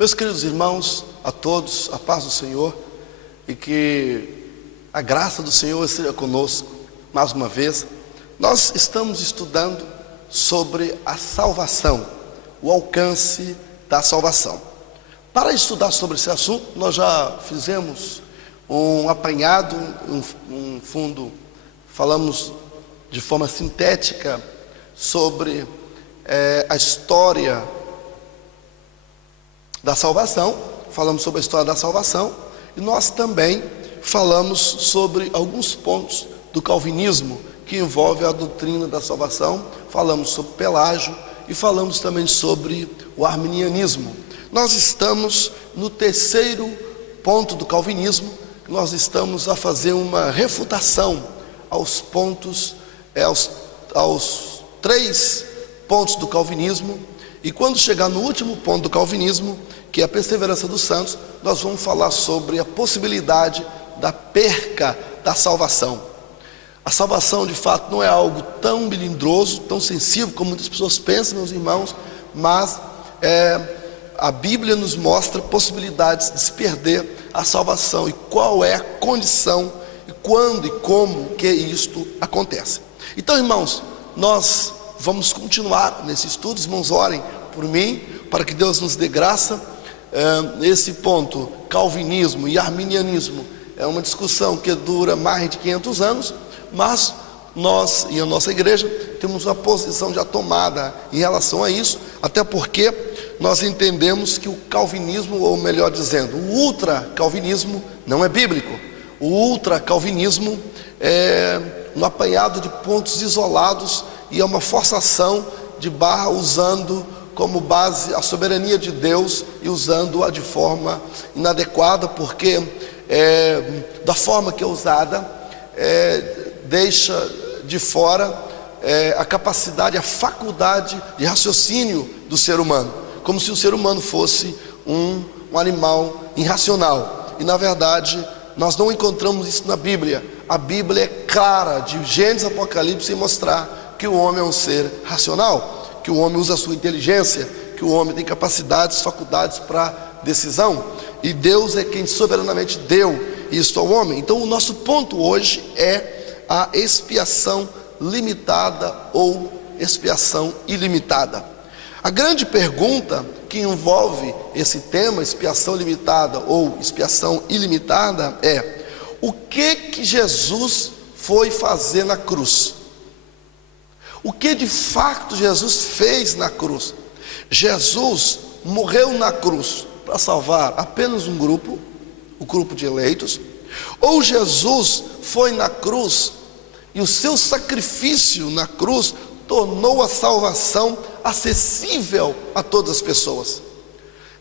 Meus queridos irmãos, a todos, a paz do Senhor e que a graça do Senhor esteja conosco mais uma vez. Nós estamos estudando sobre a salvação, o alcance da salvação. Para estudar sobre esse assunto, nós já fizemos um apanhado, um fundo, falamos de forma sintética sobre a história da salvação, falamos sobre a história da salvação, e nós também falamos sobre alguns pontos do calvinismo que envolve a doutrina da salvação. Falamos sobre Pelágio e falamos também sobre o arminianismo. Nós estamos no terceiro ponto do calvinismo. Nós estamos a fazer uma refutação aos pontos, aos três pontos do calvinismo. E quando chegar no último ponto do calvinismo, que é a perseverança dos santos, nós vamos falar sobre a possibilidade da perca da salvação. A salvação, de fato, não é algo tão melindroso, tão sensível como muitas pessoas pensam, meus irmãos, mas a Bíblia nos mostra possibilidades de se perder a salvação e qual é a condição e quando e como que isto acontece. Então, irmãos, nós vamos continuar nesse estudo. Os irmãos, orem por mim, para que Deus nos dê graça. Esse ponto, calvinismo e arminianismo, é uma discussão que dura mais de 500 anos, mas nós e a nossa igreja temos uma posição já tomada em relação a isso, até porque nós entendemos que o calvinismo, ou melhor dizendo, o ultra-calvinismo não é bíblico. O ultra-calvinismo é um apanhado de pontos isolados e é uma forçação de barra usando como base a soberania de Deus e usando-a de forma inadequada, porque da forma que é usada, deixa de fora a capacidade, a faculdade de raciocínio do ser humano, como se o ser humano fosse um animal irracional. E na verdade nós não encontramos isso na Bíblia. A Bíblia é clara, de Gênesis a Apocalipse, em mostrar que o homem é um ser racional, que o homem usa a sua inteligência, que o homem tem capacidades, faculdades para decisão, e Deus é quem soberanamente deu isso ao homem. Então o nosso ponto hoje é a expiação limitada ou expiação ilimitada. A grande pergunta que envolve esse tema, expiação limitada ou expiação ilimitada, é: o que Jesus foi fazer na cruz? O que de fato Jesus fez na cruz? Jesus morreu na cruz para salvar apenas um grupo, o grupo de eleitos? Ou Jesus foi na cruz e o seu sacrifício na cruz tornou a salvação acessível a todas as pessoas?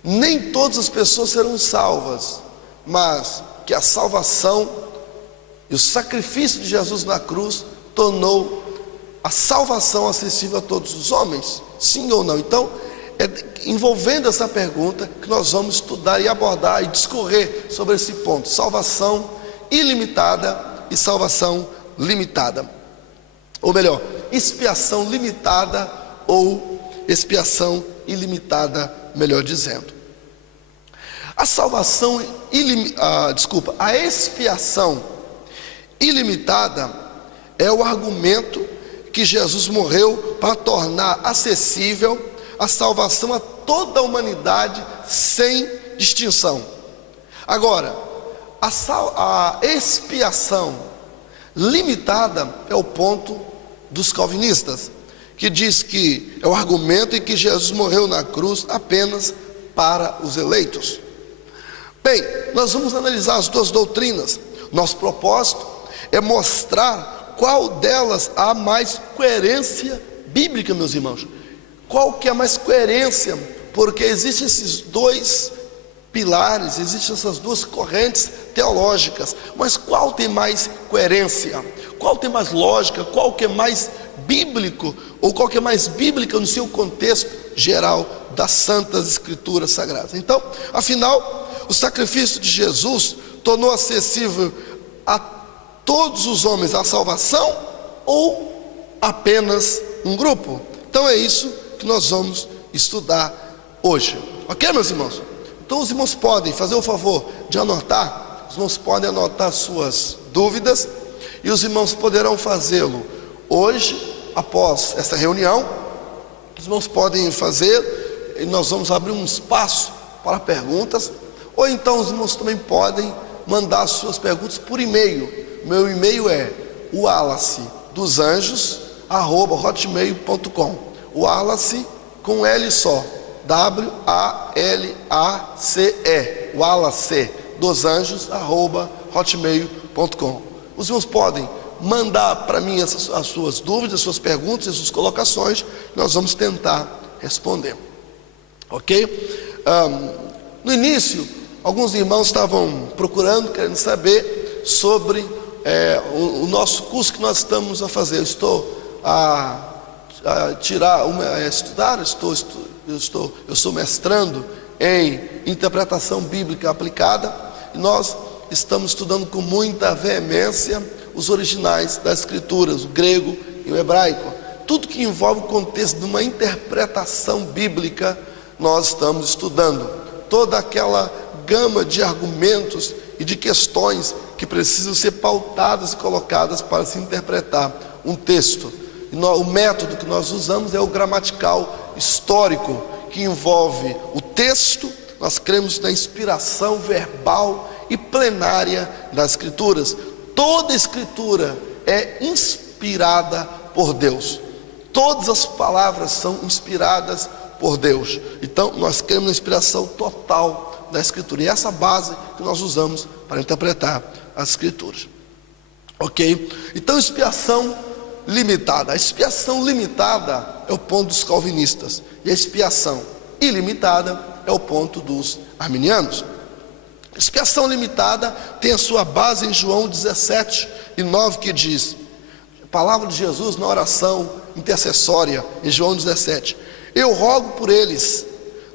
Nem todas as pessoas serão salvas, mas que a salvação e o sacrifício de Jesus na cruz tornou a salvação acessível a todos os homens, sim ou não? Então, envolvendo essa pergunta que nós vamos estudar e abordar e discorrer sobre esse ponto: salvação ilimitada e salvação limitada, ou melhor, expiação limitada ou expiação ilimitada, melhor dizendo. A expiação ilimitada é o argumento que Jesus morreu para tornar acessível a salvação a toda a humanidade sem distinção. Agora, a expiação limitada é o ponto dos calvinistas, que diz que é o argumento em que Jesus morreu na cruz apenas para os eleitos. Bem, nós vamos analisar as duas doutrinas. Nosso propósito é mostrar qual delas há mais coerência bíblica, meus irmãos. Qual que é a mais coerência? Porque existem esses dois pilares, existem essas duas correntes teológicas, mas qual tem mais coerência? Qual tem mais lógica? Qual que é mais bíblico? Ou qual que é mais bíblica no seu contexto geral das Santas Escrituras Sagradas? Então, afinal, o sacrifício de Jesus tornou acessível a todos os homens a salvação ou apenas um grupo? Então é isso que nós vamos estudar hoje. Ok, meus irmãos? Então os irmãos podem fazer o favor de anotar, os irmãos podem anotar suas dúvidas, e os irmãos poderão fazê-lo hoje, após essa reunião. Os irmãos podem fazer, e nós vamos abrir um espaço para perguntas, ou então os irmãos também podem mandar suas perguntas por e-mail. Meu e-mail é wallacedosanjos@hotmail.com. Wallace com L só, WALACE, Wallace dos Anjos@hotmail.com. Os irmãos podem mandar para mim as suas dúvidas, as suas perguntas, as suas colocações. Nós vamos tentar responder, ok? No início, alguns irmãos estavam procurando, querendo saber sobre o nosso curso que nós estamos a fazer. Eu estou a estudar, eu sou mestrando em interpretação bíblica aplicada, e nós estamos estudando com muita veemência os originais das escrituras, o grego e o hebraico. Tudo que envolve o contexto de uma interpretação bíblica, nós estamos estudando. Toda aquela gama de argumentos e de questões que precisam ser pautadas e colocadas para se interpretar um texto. O método que nós usamos é o gramatical histórico, que envolve o texto. Nós cremos na inspiração verbal e plenária das escrituras. Toda escritura é inspirada por Deus. Todas as palavras são inspiradas por Deus. Então nós cremos na inspiração total da escritura, e essa base que nós usamos para interpretar as escrituras, ok? Então, expiação limitada. A expiação limitada é o ponto dos calvinistas, e a expiação ilimitada é o ponto dos arminianos. Expiação limitada tem a sua base em João 17:9, que diz, a palavra de Jesus na oração intercessória em João 17: eu rogo por eles,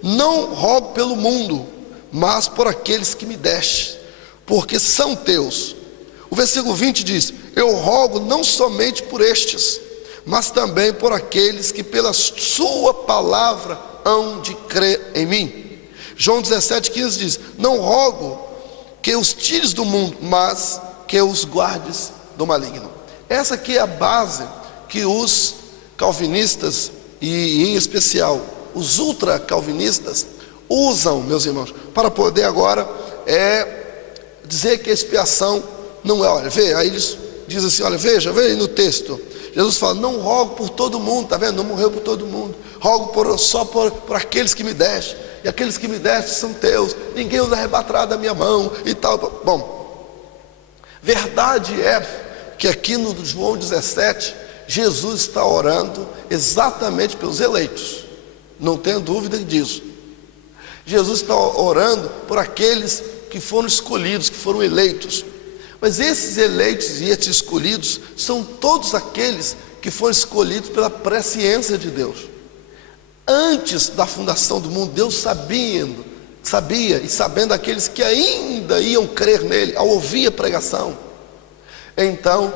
não rogo pelo mundo, mas por aqueles que me deste, porque são teus. O versículo 20 diz: eu rogo não somente por estes, mas também por aqueles que pela sua palavra hão de crer em mim. João 17:15 diz: não rogo que os tires do mundo, mas que os guardes do maligno. Essa aqui é a base que os calvinistas, e em especial os ultra-calvinistas, usam, meus irmãos, para poder agora dizer que a expiação não é, olha, vê, aí eles dizem assim, olha, veja aí no texto, Jesus fala, não rogo por todo mundo, tá vendo? Não morreu por todo mundo, rogo só por aqueles que me deste, e aqueles que me deste são teus, ninguém os arrebatará da minha mão, e tal. Bom, verdade é que aqui no João 17, Jesus está orando exatamente pelos eleitos, não tenha dúvida disso. Jesus está orando por aqueles que foram escolhidos, que foram eleitos. Mas esses eleitos e esses escolhidos são todos aqueles que foram escolhidos pela presciência de Deus. Antes da fundação do mundo, Deus sabia e sabendo aqueles que ainda iam crer nele, ao ouvir a pregação. Então,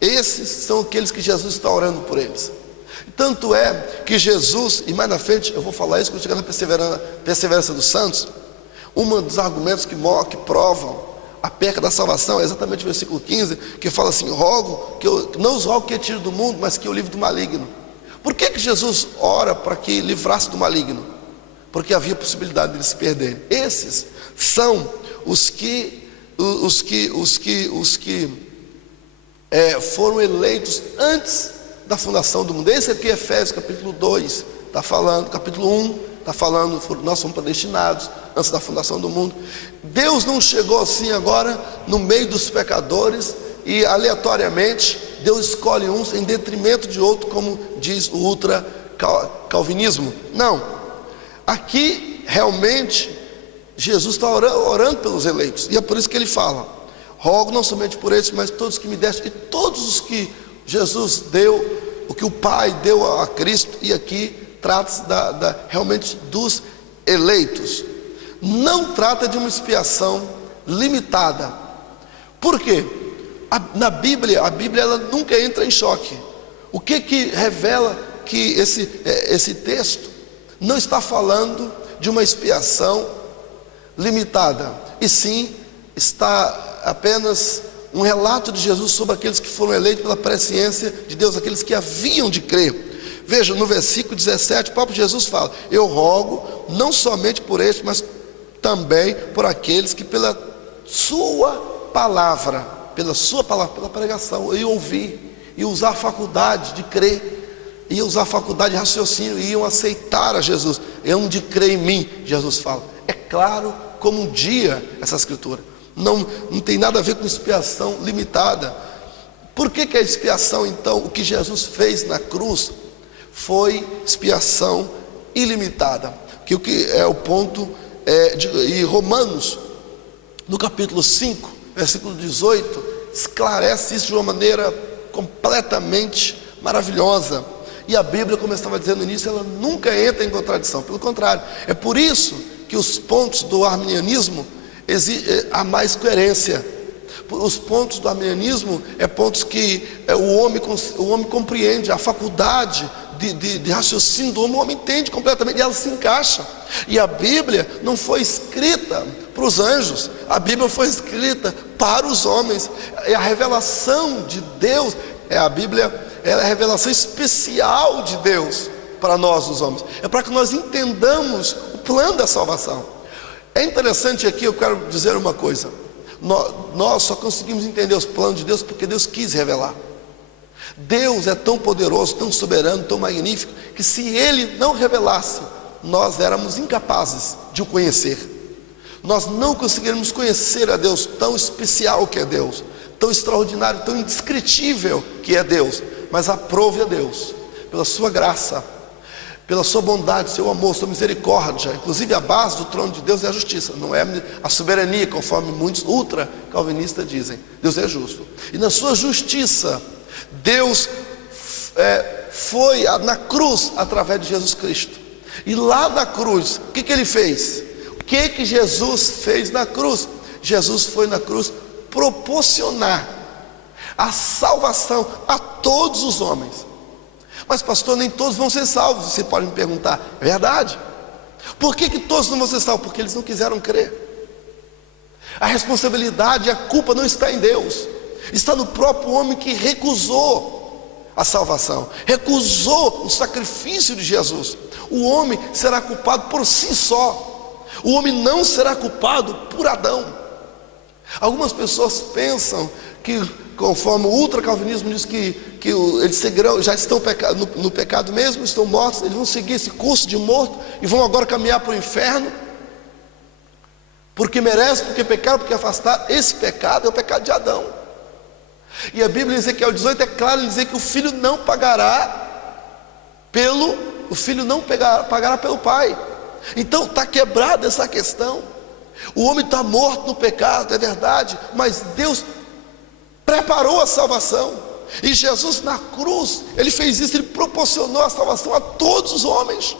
esses são aqueles que Jesus está orando por eles. Tanto é que Jesus, e mais na frente eu vou falar isso quando chegar na perseverança dos santos, um dos argumentos que provam a perca da salvação é exatamente o versículo 15, que fala assim, não os rogo que tire do mundo, mas que eu livre do maligno. Por que Jesus ora para que livrasse do maligno? Porque havia possibilidade de eles se perderem. Esses são os que foram eleitos antes da fundação do mundo. Esse aqui é Efésios capítulo 2, está falando, capítulo 1, está falando, nós somos predestinados antes da fundação do mundo. Deus não chegou assim agora no meio dos pecadores e aleatoriamente Deus escolhe uns em detrimento de outro, como diz o ultra-calvinismo. Não, aqui realmente Jesus está orando pelos eleitos, e é por isso que ele fala, rogo não somente por eles, mas todos que me deste, e todos os que Jesus deu, o que o Pai deu a Cristo, e aqui trata-se realmente dos eleitos. Não trata de uma expiação limitada. Por quê? Na Bíblia, a Bíblia ela nunca entra em choque. O que revela que esse texto não está falando de uma expiação limitada, e sim está apenas um relato de Jesus sobre aqueles que foram eleitos pela presciência de Deus, aqueles que haviam de crer. Veja, no versículo 17, o próprio Jesus fala: eu rogo não somente por este, mas também por aqueles que pela sua palavra, pela pregação, iam ouvir, iam usar a faculdade de crer, iam usar a faculdade de raciocínio, iam aceitar a Jesus, iam de crer em mim. Jesus fala, é claro como um dia essa escritura. Não tem nada a ver com expiação limitada. Por que a expiação, então, o que Jesus fez na cruz foi expiação ilimitada? Que o que é o ponto e Romanos, no capítulo 5, versículo 18, esclarece isso de uma maneira completamente maravilhosa. E a Bíblia, como eu estava dizendo no início, ela nunca entra em contradição, pelo contrário, é por isso que os pontos do arminianismo há mais coerência. Os pontos do arminianismo pontos que o homem compreende, a faculdade de raciocínio do homem, o homem entende completamente, e ela se encaixa. E a Bíblia não foi escrita para os anjos, a Bíblia foi escrita para os homens. É a revelação de Deus, a Bíblia é a revelação especial de Deus para nós, os homens. É para que nós entendamos o plano da salvação. É interessante aqui, eu quero dizer uma coisa: nós só conseguimos entender os planos de Deus porque Deus quis revelar. Deus é tão poderoso, tão soberano, tão magnífico, que se Ele não revelasse, nós éramos incapazes de o conhecer. Nós não conseguiríamos conhecer a Deus tão especial que é Deus, tão extraordinário, tão indescritível que é Deus. Mas aprove a Deus, pela sua graça, pela sua bondade, seu amor, sua misericórdia. Inclusive a base do trono de Deus é a justiça, não é a soberania, conforme muitos ultra-calvinistas dizem. Deus é justo, e na sua justiça Deus foi na cruz através de Jesus Cristo. E lá na cruz, o que Ele fez? O que Jesus fez na cruz? Jesus foi na cruz proporcionar a salvação a todos os homens. Mas pastor, nem todos vão ser salvos. Você pode me perguntar, é verdade? Por que todos não vão ser salvos? Porque eles não quiseram crer. A responsabilidade, a culpa não está em Deus, está no próprio homem que recusou a salvação, recusou o sacrifício de Jesus. O homem será culpado por si só, o homem não será culpado por Adão. Algumas pessoas pensam que, conforme o ultracalvinismo diz que eles seguirão, já estão no pecado mesmo, estão mortos, eles vão seguir esse curso de morto e vão agora caminhar para o inferno, porque merecem, porque pecaram, porque afastaram. Esse pecado é o pecado de Adão. E a Bíblia em Ezequiel 18 é claro em dizer que o filho não pagará pagará pelo pai. Então está quebrada essa questão. O homem está morto no pecado, é verdade, mas Deus preparou a salvação, e Jesus na cruz, Ele fez isso, Ele proporcionou a salvação a todos os homens.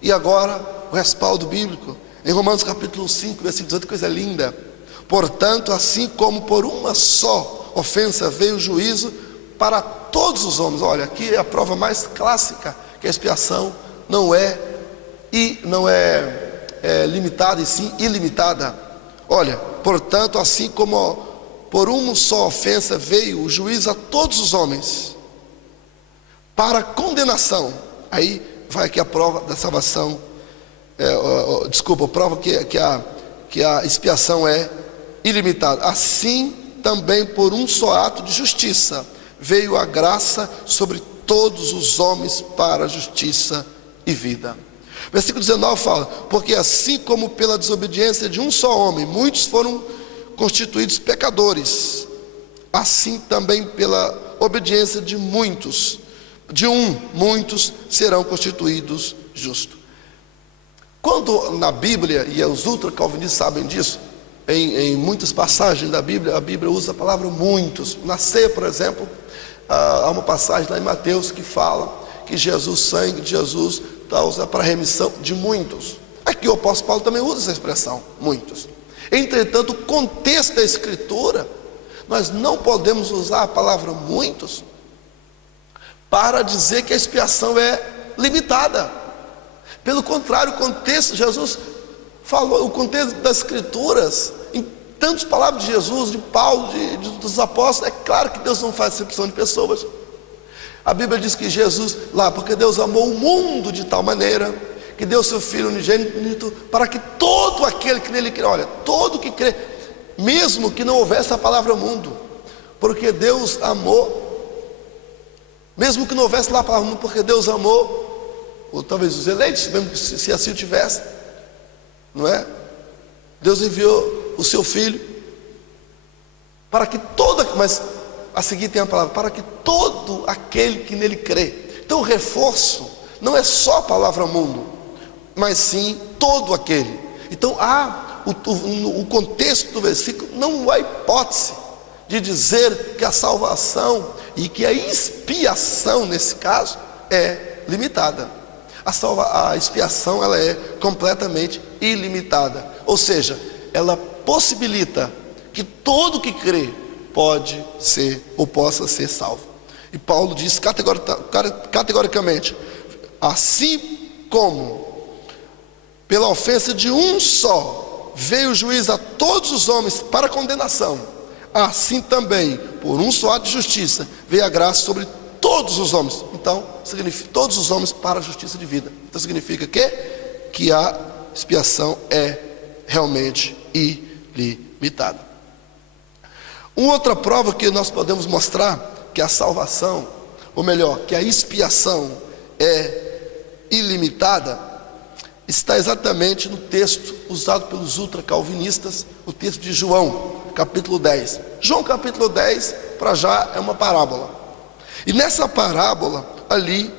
E agora o respaldo bíblico em Romanos capítulo 5, versículo 18, coisa linda: portanto, assim como por uma só ofensa veio o juízo para todos os homens. Olha, aqui é a prova mais clássica que a expiação não é limitada, e sim ilimitada. Olha, portanto, assim como por uma só ofensa veio o juízo a todos os homens para condenação. Aí vai aqui a prova da salvação, a prova que a expiação é ilimitada. Assim também por um só ato de justiça veio a graça sobre todos os homens para justiça e vida. Versículo 19 fala: porque assim como pela desobediência de um só homem muitos foram constituídos pecadores, assim também pela obediência de muitos serão constituídos justos. Quando na Bíblia, e os ultracalvinistas sabem disso, em muitas passagens da Bíblia, a Bíblia usa a palavra muitos. Na ceia, por exemplo, há uma passagem lá em Mateus que fala que o sangue de Jesus está usado para a remissão de muitos. Aqui o apóstolo Paulo também usa essa expressão, muitos. Entretanto, o contexto da escritura, nós não podemos usar a palavra muitos para dizer que a expiação é limitada. Pelo contrário, o contexto, Jesus falou, o contexto das Escrituras, em tantas palavras de Jesus, de Paulo, dos apóstolos, é claro que Deus não faz acepção de pessoas. A Bíblia diz que Jesus, lá, porque Deus amou o mundo de tal maneira, que deu seu Filho unigênito, para que todo aquele que nele crê, olha, todo que crê, mesmo que não houvesse a palavra mundo, porque Deus amou, mesmo que não houvesse lá a palavra mundo, porque Deus amou, ou talvez os eleitos, mesmo que se assim o tivesse, não é? Deus enviou o seu Filho, para que mas a seguir tem a palavra, para que todo aquele que nele crê. Então o reforço não é só a palavra mundo, mas sim todo aquele. Então o contexto do versículo não há hipótese de dizer que a salvação e que a expiação nesse caso é limitada. A expiação, ela é completamente ilimitada, ou seja, ela possibilita que todo que crê pode ser ou possa ser salvo. E Paulo diz categoricamente: assim como pela ofensa de um só veio o juiz a todos os homens para condenação, assim também por um só ato de justiça veio a graça sobre todos os homens. Então significa todos os homens para a justiça de vida. Então significa que a expiação é realmente ilimitada. Uma outra prova que nós podemos mostrar que a salvação, ou melhor, que a expiação é ilimitada, está exatamente no texto usado pelos ultracalvinistas, o texto de João, capítulo 10. João capítulo 10, para já, é uma parábola. E nessa parábola, ali,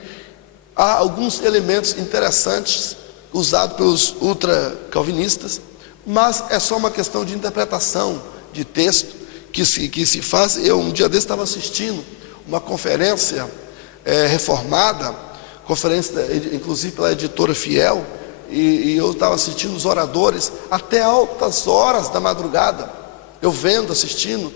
há alguns elementos interessantes usados pelos ultracalvinistas, mas é só uma questão de interpretação de texto que se faz. Eu um dia desse estava assistindo uma conferência reformada, conferência inclusive pela editora Fiel, e eu estava assistindo os oradores até altas horas da madrugada, eu vendo, assistindo,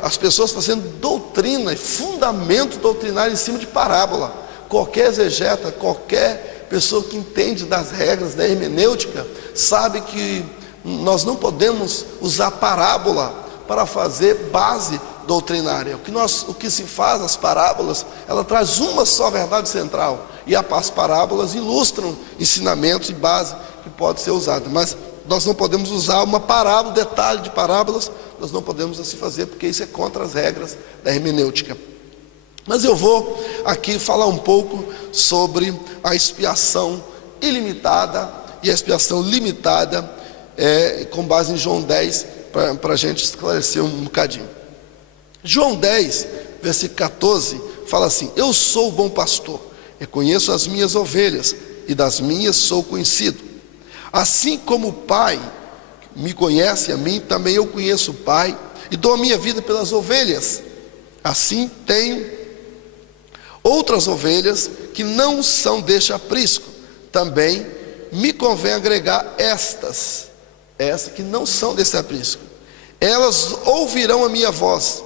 as pessoas fazendo doutrina e fundamento doutrinário em cima de parábola. Qualquer exegeta, qualquer pessoa que entende das regras da hermenêutica, sabe que nós não podemos usar parábola para fazer base doutrinária. O que se faz, as parábolas, ela traz uma só verdade central, e as parábolas ilustram ensinamentos e base que pode ser usada, mas nós não podemos usar uma parábola, detalhe de parábolas, nós não podemos assim fazer, porque isso é contra as regras da hermenêutica. Mas eu vou aqui falar um pouco sobre a expiação ilimitada e a expiação limitada, com base em João 10, para a gente esclarecer um bocadinho. João 10, versículo 14, fala assim: eu sou o bom pastor, reconheço as minhas ovelhas, e das minhas sou conhecido. Assim como o Pai me conhece a mim, também eu conheço o Pai, e dou a minha vida pelas ovelhas. Assim tenho outras ovelhas que não são deste aprisco, também me convém agregar estas que não são desse aprisco. Elas ouvirão a minha voz,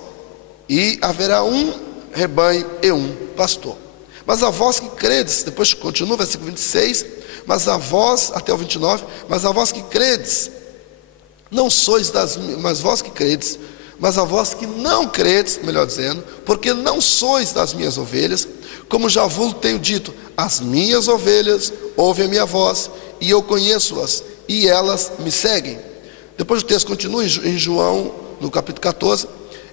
e haverá um rebanho e um pastor. Mas a vós que credes, depois continua o versículo 26, mas a vós, até o 29, mas a vós que credes, não sois mas vós que credes, mas a vós que não credes, melhor dizendo, porque não sois das minhas ovelhas, como já vos tenho dito, as minhas ovelhas ouvem a minha voz, e eu conheço-as, e elas me seguem. Depois o texto continua em João, no capítulo 14,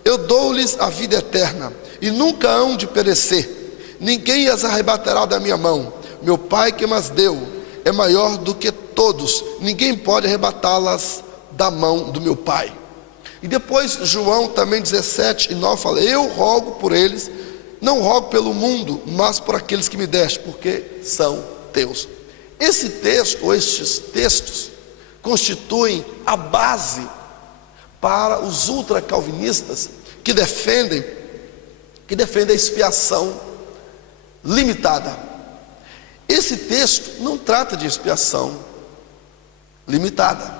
eu dou-lhes a vida eterna, e nunca hão de perecer, ninguém as arrebatará da minha mão. Meu Pai que mas deu é maior do que todos, ninguém pode arrebatá-las da mão do meu Pai. E depois João também 17 e 9 fala: eu rogo por eles, não rogo pelo mundo, mas por aqueles que me deste, porque são teus. Esse texto, ou estes textos, constituem a base para os ultracalvinistas que defendem a expiação limitada. Esse texto não trata de expiação limitada.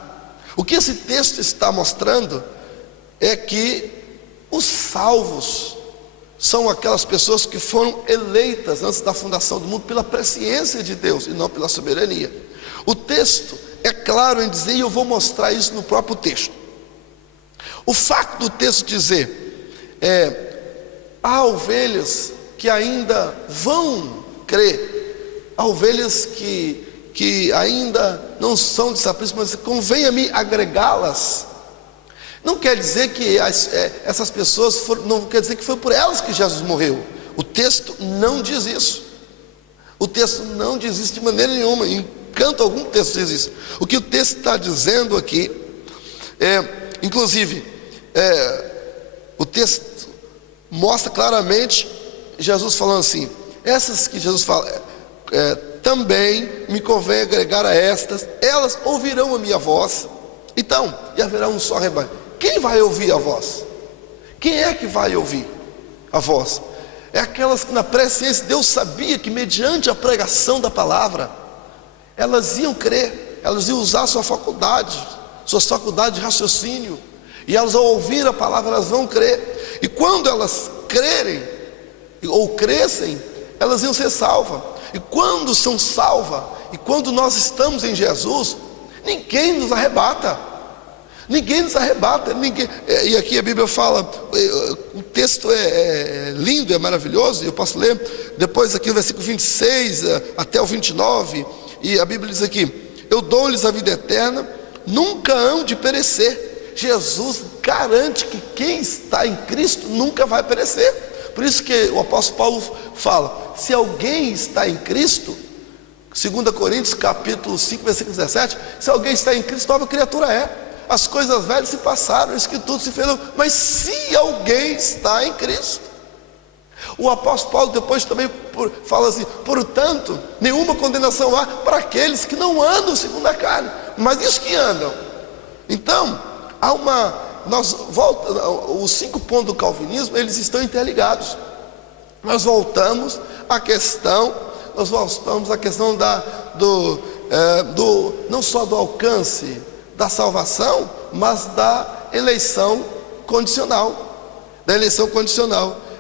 O que esse texto está mostrando é que os salvos são aquelas pessoas que foram eleitas antes da fundação do mundo pela presciência de Deus e não pela soberania. O texto é claro em dizer, e eu vou mostrar isso no próprio texto. O fato do texto dizer, há ovelhas que ainda vão crer, há ovelhas que ainda não são desapristas, mas convém a mim agregá-las. Não quer dizer que essas pessoas não quer dizer que foi por elas que Jesus morreu. O texto não diz isso. O texto não diz isso de maneira nenhuma. Em canto algum texto diz isso. O que o texto está dizendo aqui inclusive, o texto mostra claramente Jesus falando assim: essas que Jesus fala, também me convém agregar a estas, elas ouvirão a minha voz. Então, e haverá um só rebanho. Quem vai ouvir a voz? Quem é que vai ouvir a voz? É aquelas que na presciência Deus sabia que mediante a pregação da palavra, elas iam crer, elas iam usar suas faculdades de raciocínio, e elas ao ouvir a palavra, elas vão crer, e quando elas crerem, ou crescem, elas iam ser salvas, e quando são salvas, e quando nós estamos em Jesus, ninguém nos arrebata. Ninguém nos arrebata, ninguém. E aqui a Bíblia fala, o texto é lindo, é maravilhoso. Eu posso ler depois aqui no versículo 26 até o 29. E a Bíblia diz aqui: eu dou-lhes a vida eterna, nunca hão de perecer. Jesus garante que quem está em Cristo nunca vai perecer. Por isso que o apóstolo Paulo fala: se alguém está em Cristo, 2 Coríntios capítulo 5 versículo 17, se alguém está em Cristo, nova criatura é. As coisas velhas se passaram, isso que tudo se fez novo. Mas se alguém está em Cristo, o apóstolo Paulo depois também fala assim: portanto, nenhuma condenação há para aqueles que não andam segundo a carne, mas os que andam. Então, os 5 pontos do calvinismo, eles estão interligados. Nós voltamos à questão não só do alcance da salvação, mas da eleição condicional.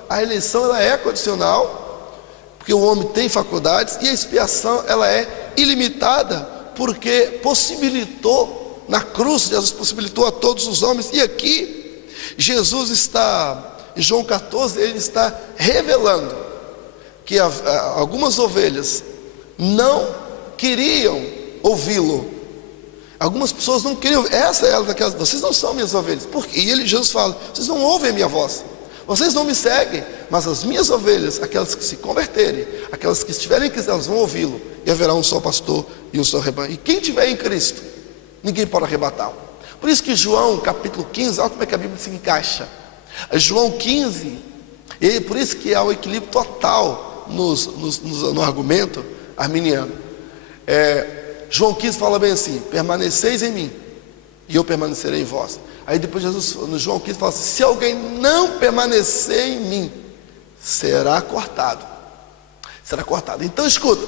A eleição ela é condicional, porque o homem tem faculdades, e a expiação ela é ilimitada, porque possibilitou, na cruz, Jesus possibilitou a todos os homens. E aqui, Jesus está, em João 14, ele está revelando que algumas ovelhas não queriam ouvi-lo. Algumas pessoas não queriam, essa é ela daquelas, vocês não são minhas ovelhas. Porque, e Jesus fala: vocês não ouvem a minha voz, vocês não me seguem, mas as minhas ovelhas, aquelas que se converterem, aquelas que estiverem em Cristo, elas vão ouvi-lo, e haverá um só pastor e um só rebanho. E quem estiver em Cristo, ninguém pode arrebatá-lo. Por isso que João capítulo 15, olha como é que a Bíblia se encaixa. João 15, e por isso que há um equilíbrio total no argumento arminiano. João 15 fala bem assim: permaneceis em mim, e eu permanecerei em vós. Aí depois Jesus, no João 15, fala assim: se alguém não permanecer em mim, será cortado. Então escuta,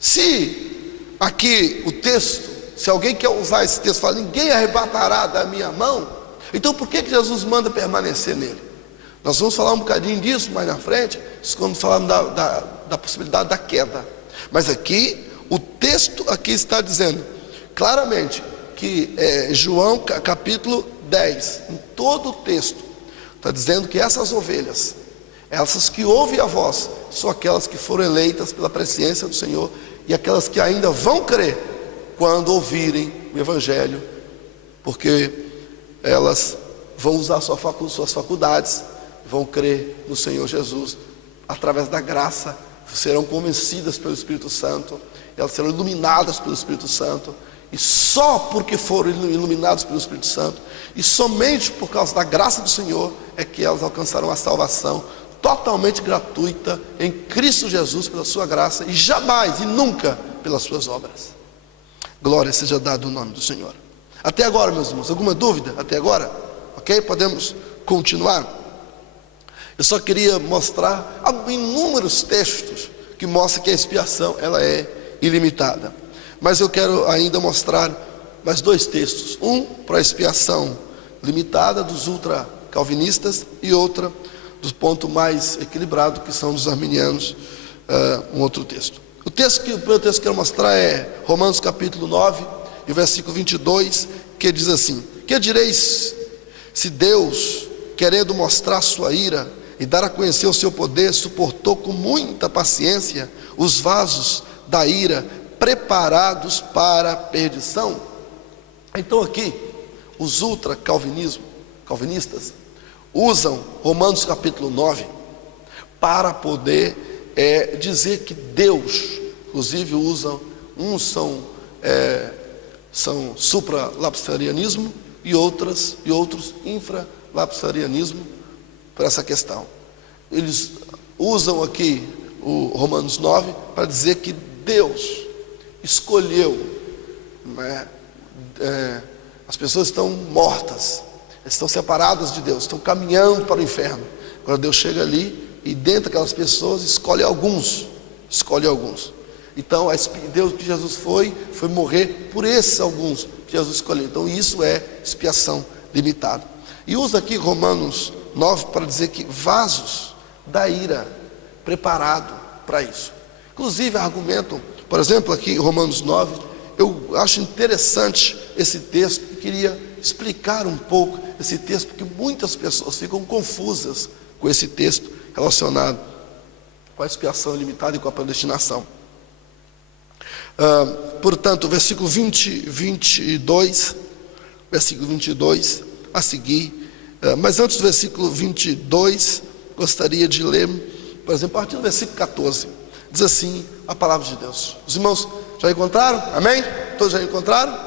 se aqui o texto, se alguém quer usar esse texto, fala: ninguém arrebatará da minha mão, então por que Jesus manda permanecer nele? Nós vamos falar um bocadinho disso mais na frente, quando falarmos da possibilidade da queda. Mas aqui, o texto aqui está dizendo claramente que João capítulo 10, em todo o texto, está dizendo que essas ovelhas, essas que ouvem a voz, são aquelas que foram eleitas pela presciência do Senhor, e aquelas que ainda vão crer quando ouvirem o Evangelho, porque elas vão usar suas faculdades, vão crer no Senhor Jesus, através da graça, serão convencidas pelo Espírito Santo, elas serão iluminadas pelo Espírito Santo, e só porque foram iluminadas pelo Espírito Santo, e somente por causa da graça do Senhor, é que elas alcançarão a salvação totalmente gratuita em Cristo Jesus, pela sua graça, e jamais e nunca pelas suas obras. Glória seja dada o nome do Senhor. Até agora, meus irmãos, alguma dúvida? Até agora? Ok? Podemos continuar? Eu só queria mostrar inúmeros textos que mostram que a expiação ela é ilimitada. Mas eu quero ainda mostrar mais 2 textos. Um para a expiação limitada dos ultra-calvinistas e outra do ponto mais equilibrado, que são dos arminianos, um outro texto. O primeiro texto que eu quero mostrar é Romanos capítulo 9, e o versículo 22, que diz assim: que direis se Deus, querendo mostrar sua ira e dar a conhecer o seu poder, suportou com muita paciência os vasos da ira preparados para a perdição? Então aqui, os calvinistas usam Romanos capítulo 9 para poder dizer que Deus, inclusive usam, uns são supralapsarianismo e outros infralapsarianismo para essa questão. Eles usam aqui o Romanos 9 para dizer que Deus escolheu, as pessoas estão mortas, estão separadas de Deus, estão caminhando para o inferno. Agora Deus chega ali e dentro daquelas pessoas escolhe alguns. Então Deus, que Jesus foi morrer por esses alguns que Jesus escolheu. Então isso é expiação limitada. E usa aqui Romanos 9 para dizer que vasos da ira preparado para isso. Inclusive argumentam, por exemplo, aqui em Romanos 9, eu acho interessante esse texto e queria explicar um pouco esse texto, porque muitas pessoas ficam confusas com esse texto relacionado com a expiação limitada e com a predestinação. Portanto, versículo 22 a seguir, mas antes do versículo 22, gostaria de ler, por exemplo, a partir do versículo 14, diz assim a palavra de Deus. Os irmãos já encontraram? Amém? Todos já encontraram?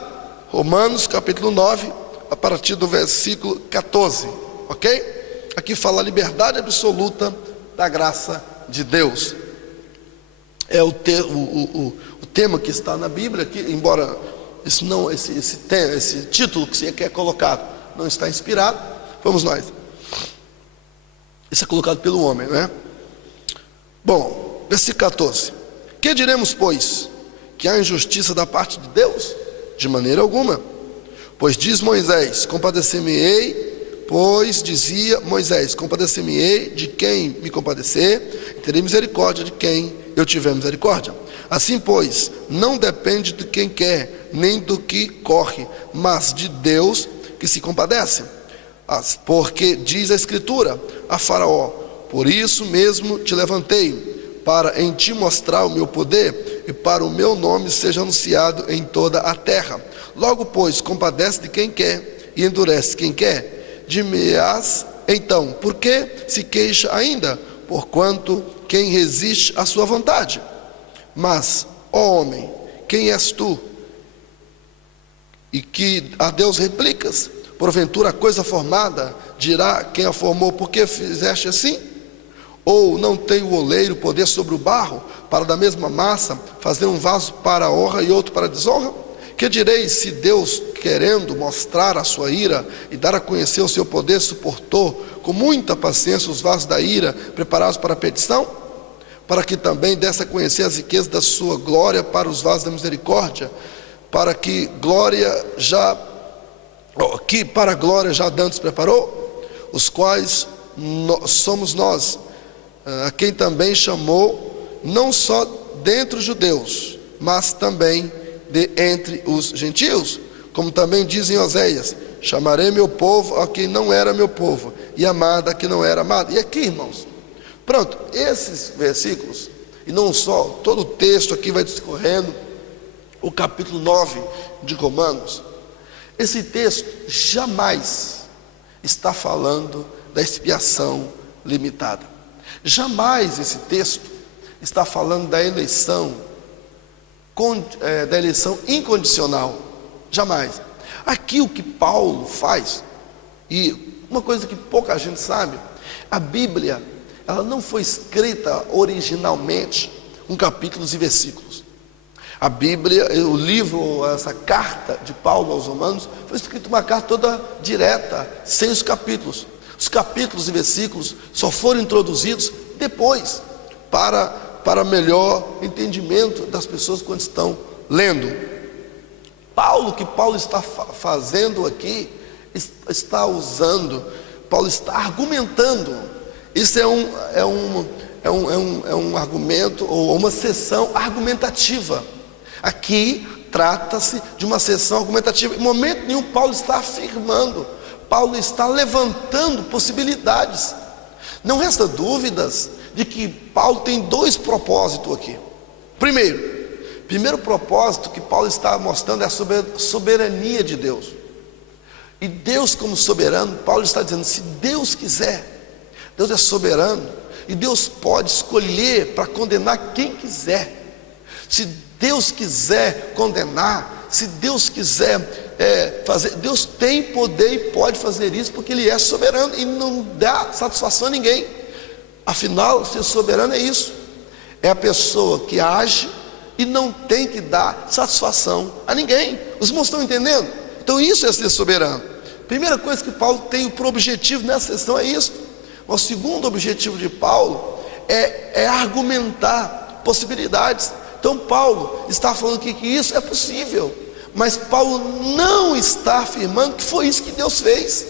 Romanos capítulo 9, a partir do versículo 14, ok? Aqui fala a liberdade absoluta da graça de Deus. É o tema que está na Bíblia, que, embora esse título que você quer colocado não está inspirado, vamos nós. Isso é colocado pelo homem, não é? Bom, versículo 14. Que diremos, pois? Que há injustiça da parte de Deus? De maneira alguma. Pois diz Moisés: compadecer-me-ei, pois dizia Moisés: compadecer-me-ei de quem me compadecer, e terei misericórdia de quem eu tiver misericórdia. Assim, pois, não depende de quem quer, nem do que corre, mas de Deus que se compadece. Porque diz a Escritura a Faraó: por isso mesmo te levantei, para em ti mostrar o meu poder, e para o meu nome seja anunciado em toda a terra. Logo, pois, compadece de quem quer, e endurece quem quer. Dir-me-ás então: por que se queixa ainda? Porquanto quem resiste à sua vontade? Mas, ó homem, quem és tu? E que a Deus replicas? Porventura a coisa formada dirá quem a formou: por que fizeste assim? Ou não tem o oleiro poder sobre o barro, para da mesma massa fazer um vaso para a honra e outro para a desonra? Que direis se Deus, querendo mostrar a sua ira e dar a conhecer o seu poder, suportou com muita paciência os vasos da ira preparados para a perdição? Para que também desse a conhecer as riquezas da sua glória para os vasos da misericórdia, para que para a glória já dantes preparou, os quais somos nós, a quem também chamou, não só dentre os judeus, mas também de entre os gentios, como também diz em Oséias: chamarei meu povo a quem não era meu povo, e amado a quem não era amado. E aqui, irmãos, pronto, esses versículos, e não só, todo o texto aqui vai discorrendo, o capítulo 9 de Romanos, esse texto jamais está falando da expiação limitada. Jamais esse texto está falando da eleição incondicional. Jamais. Aqui o que Paulo faz, e uma coisa que pouca gente sabe, a Bíblia, ela não foi escrita originalmente com capítulos e versículos. A Bíblia, o livro, essa carta de Paulo aos Romanos, foi escrita uma carta toda direta, sem os capítulos. Os capítulos e versículos só foram introduzidos depois, para melhor entendimento das pessoas quando estão lendo. O que Paulo está fazendo aqui, Paulo está argumentando Isso é um argumento ou uma sessão argumentativa. Aqui trata-se de uma sessão argumentativa. Em momento nenhum Paulo está afirmando, Paulo está levantando possibilidades. Não resta dúvidas de que Paulo tem dois propósitos aqui. Primeiro propósito que Paulo está mostrando é a soberania de Deus. E Deus como soberano, Paulo está dizendo, se Deus quiser, Deus é soberano, e Deus pode escolher para condenar quem quiser. Se Deus quiser condenar, se Deus quiser fazer, Deus tem poder e pode fazer isso, porque Ele é soberano e não dá satisfação a ninguém. Afinal, ser soberano é isso, é a pessoa que age e não tem que dar satisfação a ninguém. Os irmãos estão entendendo? Então isso é ser soberano. Primeira coisa que Paulo tem por objetivo nessa sessão é isso. O segundo objetivo de Paulo é argumentar possibilidades. Então Paulo está falando que isso é possível, mas Paulo não está afirmando que foi isso que Deus fez.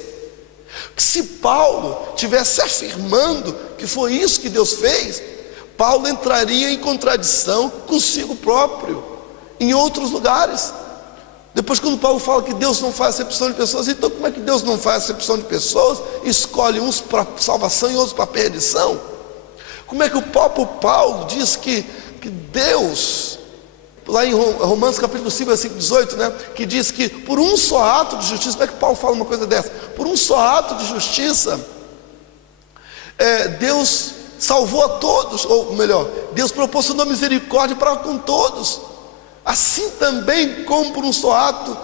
Se Paulo estivesse afirmando que foi isso que Deus fez, Paulo entraria em contradição consigo próprio em outros lugares. Depois, quando Paulo fala que Deus não faz acepção de pessoas, então como é que Deus não faz acepção de pessoas? Escolhe uns para salvação e outros para perdição? Como é que o próprio Paulo diz que Deus, lá em Romanos capítulo 5, versículo 18, que diz que por um só ato de justiça, como é que Paulo fala uma coisa dessa? Por um só ato de justiça, Deus salvou a todos, ou melhor, Deus proporcionou misericórdia para com todos. Assim também, como por um só ato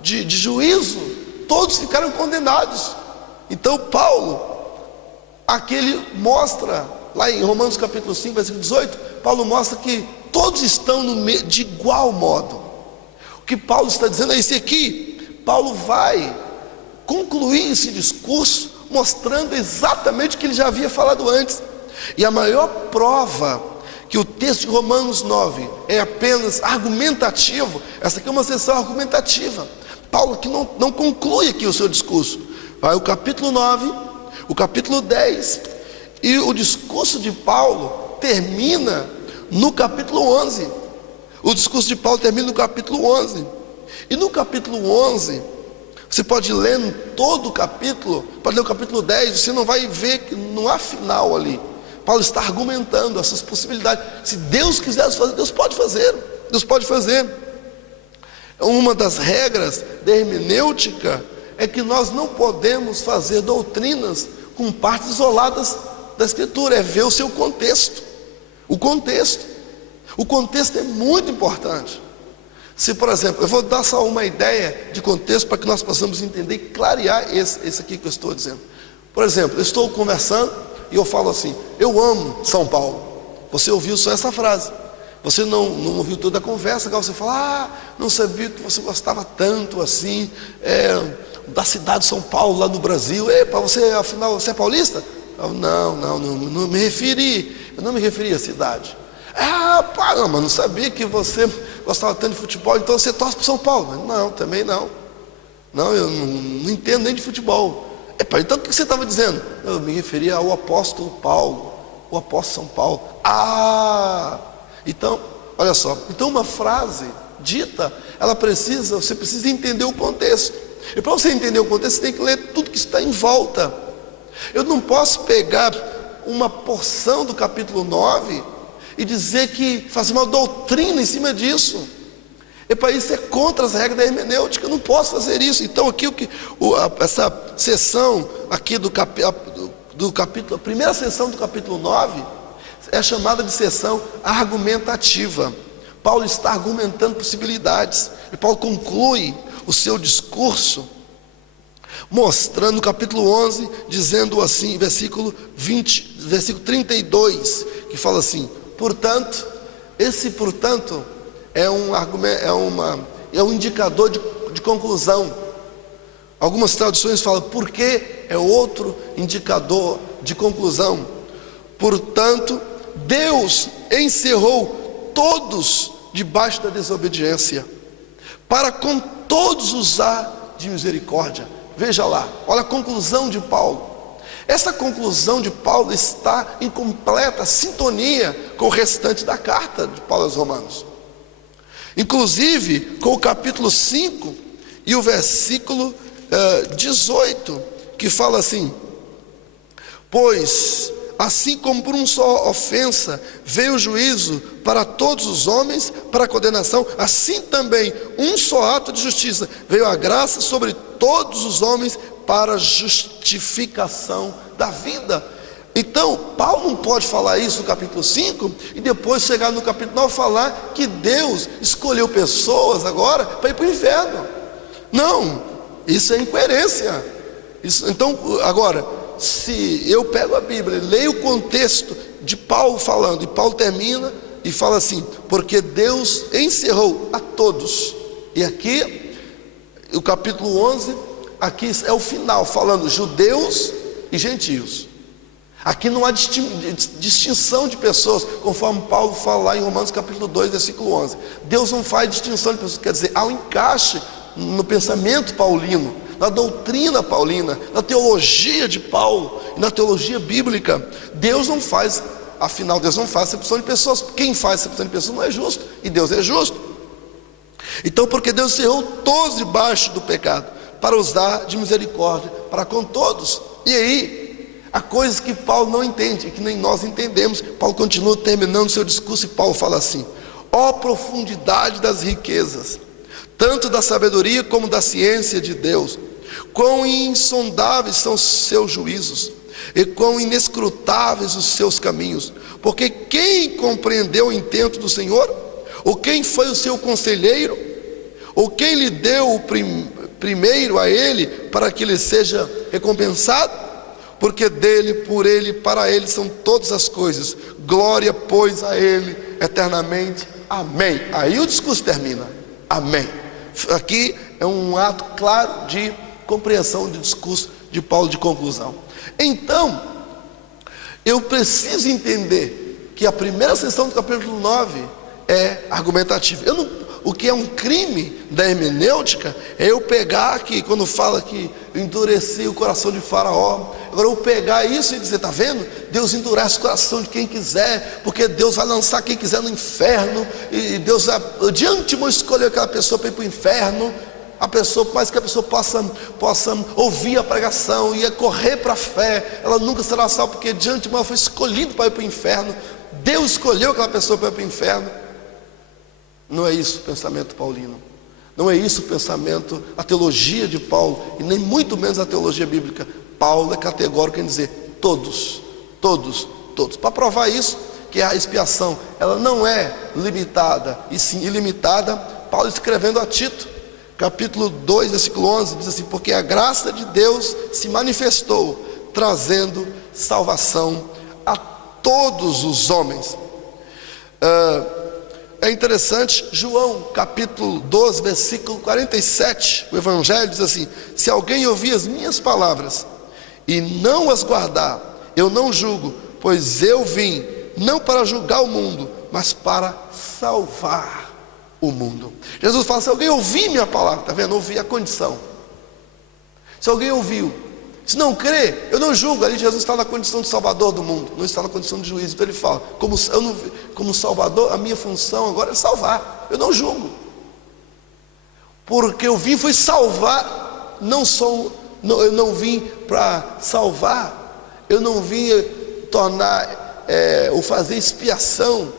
de juízo, todos ficaram condenados. Então Paulo, aqui ele mostra, lá em Romanos capítulo 5, versículo 18, Paulo mostra que todos estão de igual modo. O que Paulo está dizendo é isso aqui. Paulo vai concluir esse discurso mostrando exatamente o que ele já havia falado antes. E a maior prova que o texto de Romanos 9 é apenas argumentativo, essa aqui é uma sessão argumentativa. Paulo aqui não conclui aqui o seu discurso. Vai o capítulo 9, o capítulo 10, e o discurso de Paulo termina no capítulo 11. O discurso de Paulo termina no capítulo 11. E no capítulo 11, você pode ler todo o capítulo, pode ler o capítulo 10, você não vai ver que não há final ali. Paulo está argumentando essas possibilidades. Se Deus quiser fazer, Deus pode fazer. Deus pode fazer. Uma das regras da hermenêutica é que nós não podemos fazer doutrinas com partes isoladas da Escritura. É ver o seu contexto. O contexto é muito importante. Se, por exemplo, eu vou dar só uma ideia de contexto para que nós possamos entender e clarear esse aqui que eu estou dizendo. Por exemplo, eu estou conversando e eu falo assim, eu amo São Paulo. Você ouviu só essa frase. Você não ouviu toda a conversa. Agora você fala, não sabia que você gostava tanto assim da cidade de São Paulo, lá no Brasil. Para você, afinal, você é paulista? Eu, não me referi. Eu não me referi à cidade. Não, mas não sabia que você gostava tanto de futebol, então você torce para São Paulo. Não, também não. Não, eu não entendo nem de futebol. Então o que você estava dizendo? Eu me referia ao apóstolo Paulo, o apóstolo São Paulo. Então, olha só. Então uma frase dita, você precisa entender o contexto. E para você entender o contexto, você tem que ler tudo que está em volta. Eu não posso pegar uma porção do capítulo 9 e dizer que fazer uma doutrina em cima disso. Isso é contra as regras da hermenêutica. Eu não posso fazer isso. Então aqui essa sessão aqui do capítulo, a primeira sessão do capítulo 9 é chamada de sessão argumentativa. Paulo está argumentando possibilidades. E Paulo conclui o seu discurso mostrando no capítulo 11, dizendo assim, versículo 32, que fala assim: portanto, portanto é um indicador de conclusão. Algumas traduções falam porque é outro indicador de conclusão. Portanto, Deus encerrou todos debaixo da desobediência, para com todos usar de misericórdia. Veja lá, olha a conclusão de Paulo. Essa conclusão de Paulo está em completa sintonia com o restante da carta de Paulo aos Romanos, inclusive com o capítulo 5 e o versículo 18, que fala assim: pois assim como por uma só ofensa veio o juízo para todos os homens para a condenação, assim também um só ato de justiça veio a graça sobre todos os homens para a justificação da vida. Então Paulo não pode falar isso no capítulo 5 e depois chegar no capítulo 9 falar que Deus escolheu pessoas agora para ir para o inferno. Não, isso é incoerência. Então agora, se eu pego a Bíblia, leio o contexto de Paulo falando, e Paulo termina e fala assim: porque Deus encerrou a todos. E aqui, o capítulo 11, aqui é o final, falando judeus e gentios. Aqui não há distinção de pessoas, conforme Paulo fala lá em Romanos capítulo 2, versículo 11. Deus não faz distinção de pessoas, quer dizer, há um encaixe no pensamento paulino, na doutrina paulina, na teologia de Paulo e na teologia bíblica. Deus não faz, afinal, Deus não faz acepção de pessoas. Quem faz acepção de pessoas não é justo, e Deus é justo. Então, porque Deus cerrou todos debaixo do pecado, para usar de misericórdia para com todos. E aí, há coisas que Paulo não entende, que nem nós entendemos. Paulo continua terminando seu discurso, e Paulo fala assim: ó profundidade das riquezas, tanto da sabedoria como da ciência de Deus, quão insondáveis são os seus juízos, e quão inescrutáveis os seus caminhos. Porque quem compreendeu o intento do Senhor? Ou quem foi o seu conselheiro? Ou quem lhe deu o primeiro a ele, para que ele seja recompensado? Porque dele, por ele e para ele são todas as coisas. Glória, pois, a ele eternamente. Amém. Aí o discurso termina. Amém. Aqui é um ato claro de compreensão do discurso de Paulo, de conclusão. Então, eu preciso entender que a primeira sessão do capítulo 9 é argumentativa. O que é um crime da hermenêutica é eu pegar aqui, quando fala que endureci o coração de Faraó, agora eu pegar isso e dizer: está vendo? Deus endurece o coração de quem quiser, porque Deus vai lançar quem quiser no inferno, e Deus de antemão escolheu aquela pessoa para ir para o inferno. A pessoa, por mais que a pessoa possa ouvir a pregação e correr para a fé, ela nunca será salva, porque de antemão ela foi escolhida para ir para o inferno. Deus escolheu aquela pessoa para ir para o inferno. Não é isso o pensamento paulino, não é isso o pensamento, a teologia de Paulo, e nem muito menos a teologia bíblica. Paulo é categórico em dizer todos, todos, todos. Para provar isso, que a expiação ela não é limitada, e sim ilimitada, Paulo escrevendo a Tito, capítulo 2, versículo 11, diz assim: porque a graça de Deus se manifestou, trazendo salvação a todos os homens. É interessante, João capítulo 12, versículo 47, o Evangelho diz assim: se alguém ouvir as minhas palavras e não as guardar, eu não julgo, pois eu vim não para julgar o mundo, mas para salvar o mundo. Jesus fala: se alguém ouvir minha palavra, está vendo? Ouvir a condição. Se alguém ouviu, se não crê, eu não julgo. Ali Jesus está na condição de salvador do mundo, não está na condição de juízo. Então ele fala: como salvador, a minha função agora é salvar, eu não julgo, porque eu vim foi salvar. Eu não vim para salvar, eu não vim tornar ou fazer expiação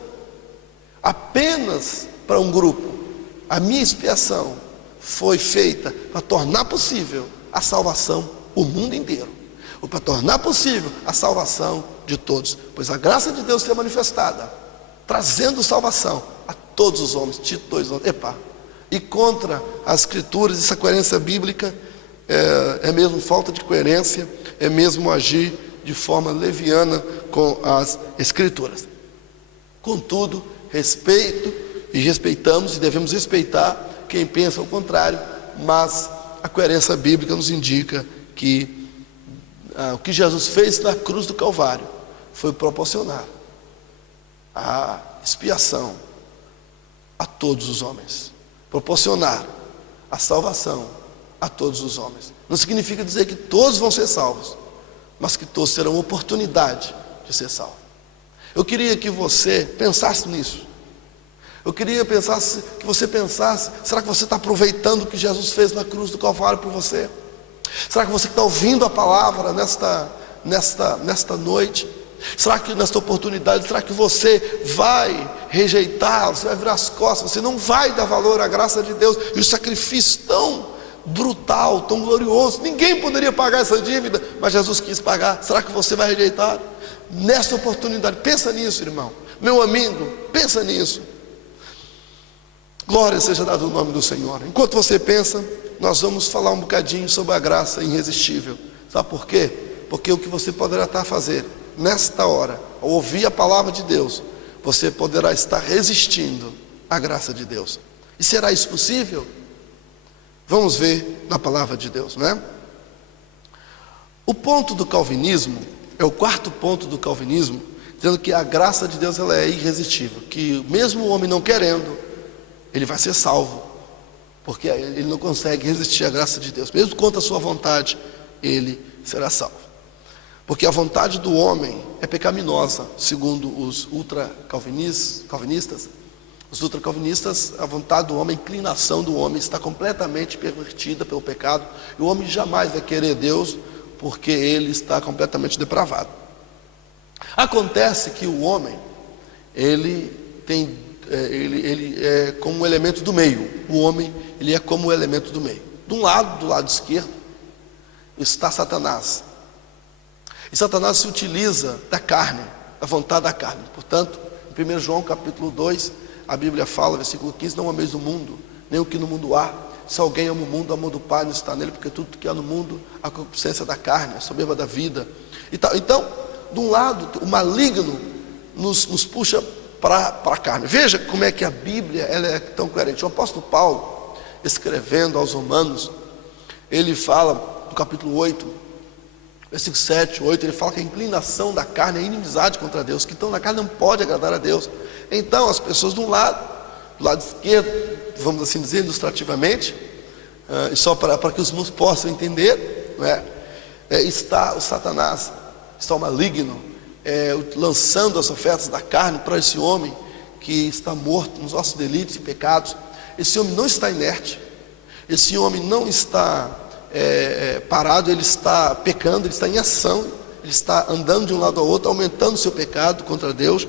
apenas para um grupo. A minha expiação foi feita para tornar possível a salvação o mundo inteiro, ou para tornar possível a salvação de todos, pois a graça de Deus foi manifestada, trazendo salvação a todos os homens. Tito 2:11. E contra as escrituras, essa coerência bíblica é mesmo falta de coerência, é mesmo agir de forma leviana com as escrituras. Contudo, respeito e respeitamos e devemos respeitar quem pensa o contrário, mas a coerência bíblica nos indica que o que Jesus fez na cruz do Calvário foi proporcionar a expiação a todos os homens, proporcionar a salvação a todos os homens. Não significa dizer que todos vão ser salvos, mas que todos terão oportunidade de ser salvos. Eu queria que você pensasse nisso. Eu queria que você pensasse: será que você está aproveitando o que Jesus fez na cruz do Calvário por você? Será que você está ouvindo a palavra nesta noite? Será que nesta oportunidade, será que você vai rejeitar, você vai virar as costas, você não vai dar valor à graça de Deus e o sacrifício tão brutal, tão glorioso? Ninguém poderia pagar essa dívida, mas Jesus quis pagar. Será que você vai rejeitar? Nesta oportunidade, pensa nisso, irmão, meu amigo, pensa nisso. Glória seja dada ao nome do Senhor. Enquanto você pensa, nós vamos falar um bocadinho sobre a graça irresistível. Sabe por quê? Porque o que você poderá estar a fazer nesta hora, ao ouvir a palavra de Deus, você poderá estar resistindo à graça de Deus. E será isso possível? Vamos ver na palavra de Deus, não é? O ponto do calvinismo, é o quarto ponto do calvinismo, dizendo que a graça de Deus ela é irresistível, que mesmo o homem não querendo, ele vai ser salvo, porque ele não consegue resistir à graça de Deus. Mesmo contra a sua vontade, ele será salvo. Porque a vontade do homem é pecaminosa, segundo os ultra-calvinistas. Os ultra-calvinistas, a vontade do homem, a inclinação do homem está completamente pervertida pelo pecado. E o homem jamais vai querer Deus, porque ele está completamente depravado. Acontece que o homem, ele é como um elemento do meio. O homem, ele é como um elemento do meio. Do lado esquerdo, está Satanás. E Satanás se utiliza da carne, da vontade da carne. Portanto, em 1 João capítulo 2, a Bíblia fala, versículo 15: não ameis o mundo, nem o que no mundo há. Se alguém ama o mundo, o amor do Pai não está nele, porque tudo que há no mundo, a concupiscência da carne, a soberba da vida. Então, de um lado, o maligno nos puxa para a carne. Veja como é que a Bíblia ela é tão coerente. O apóstolo Paulo, escrevendo aos Romanos, ele fala no capítulo 8, versículo 7, 8, ele fala que a inclinação da carne é inimizade contra Deus, que então na carne não pode agradar a Deus. Então as pessoas do lado esquerdo, vamos assim dizer, ilustrativamente, e só para que os irmãos possam entender, não é? Está o Satanás, está o maligno, lançando as ofertas da carne para esse homem que está morto nos nossos delitos e pecados. Esse homem não está inerte, esse homem não está parado, ele está pecando, ele está em ação, ele está andando de um lado ao outro, aumentando o seu pecado contra Deus.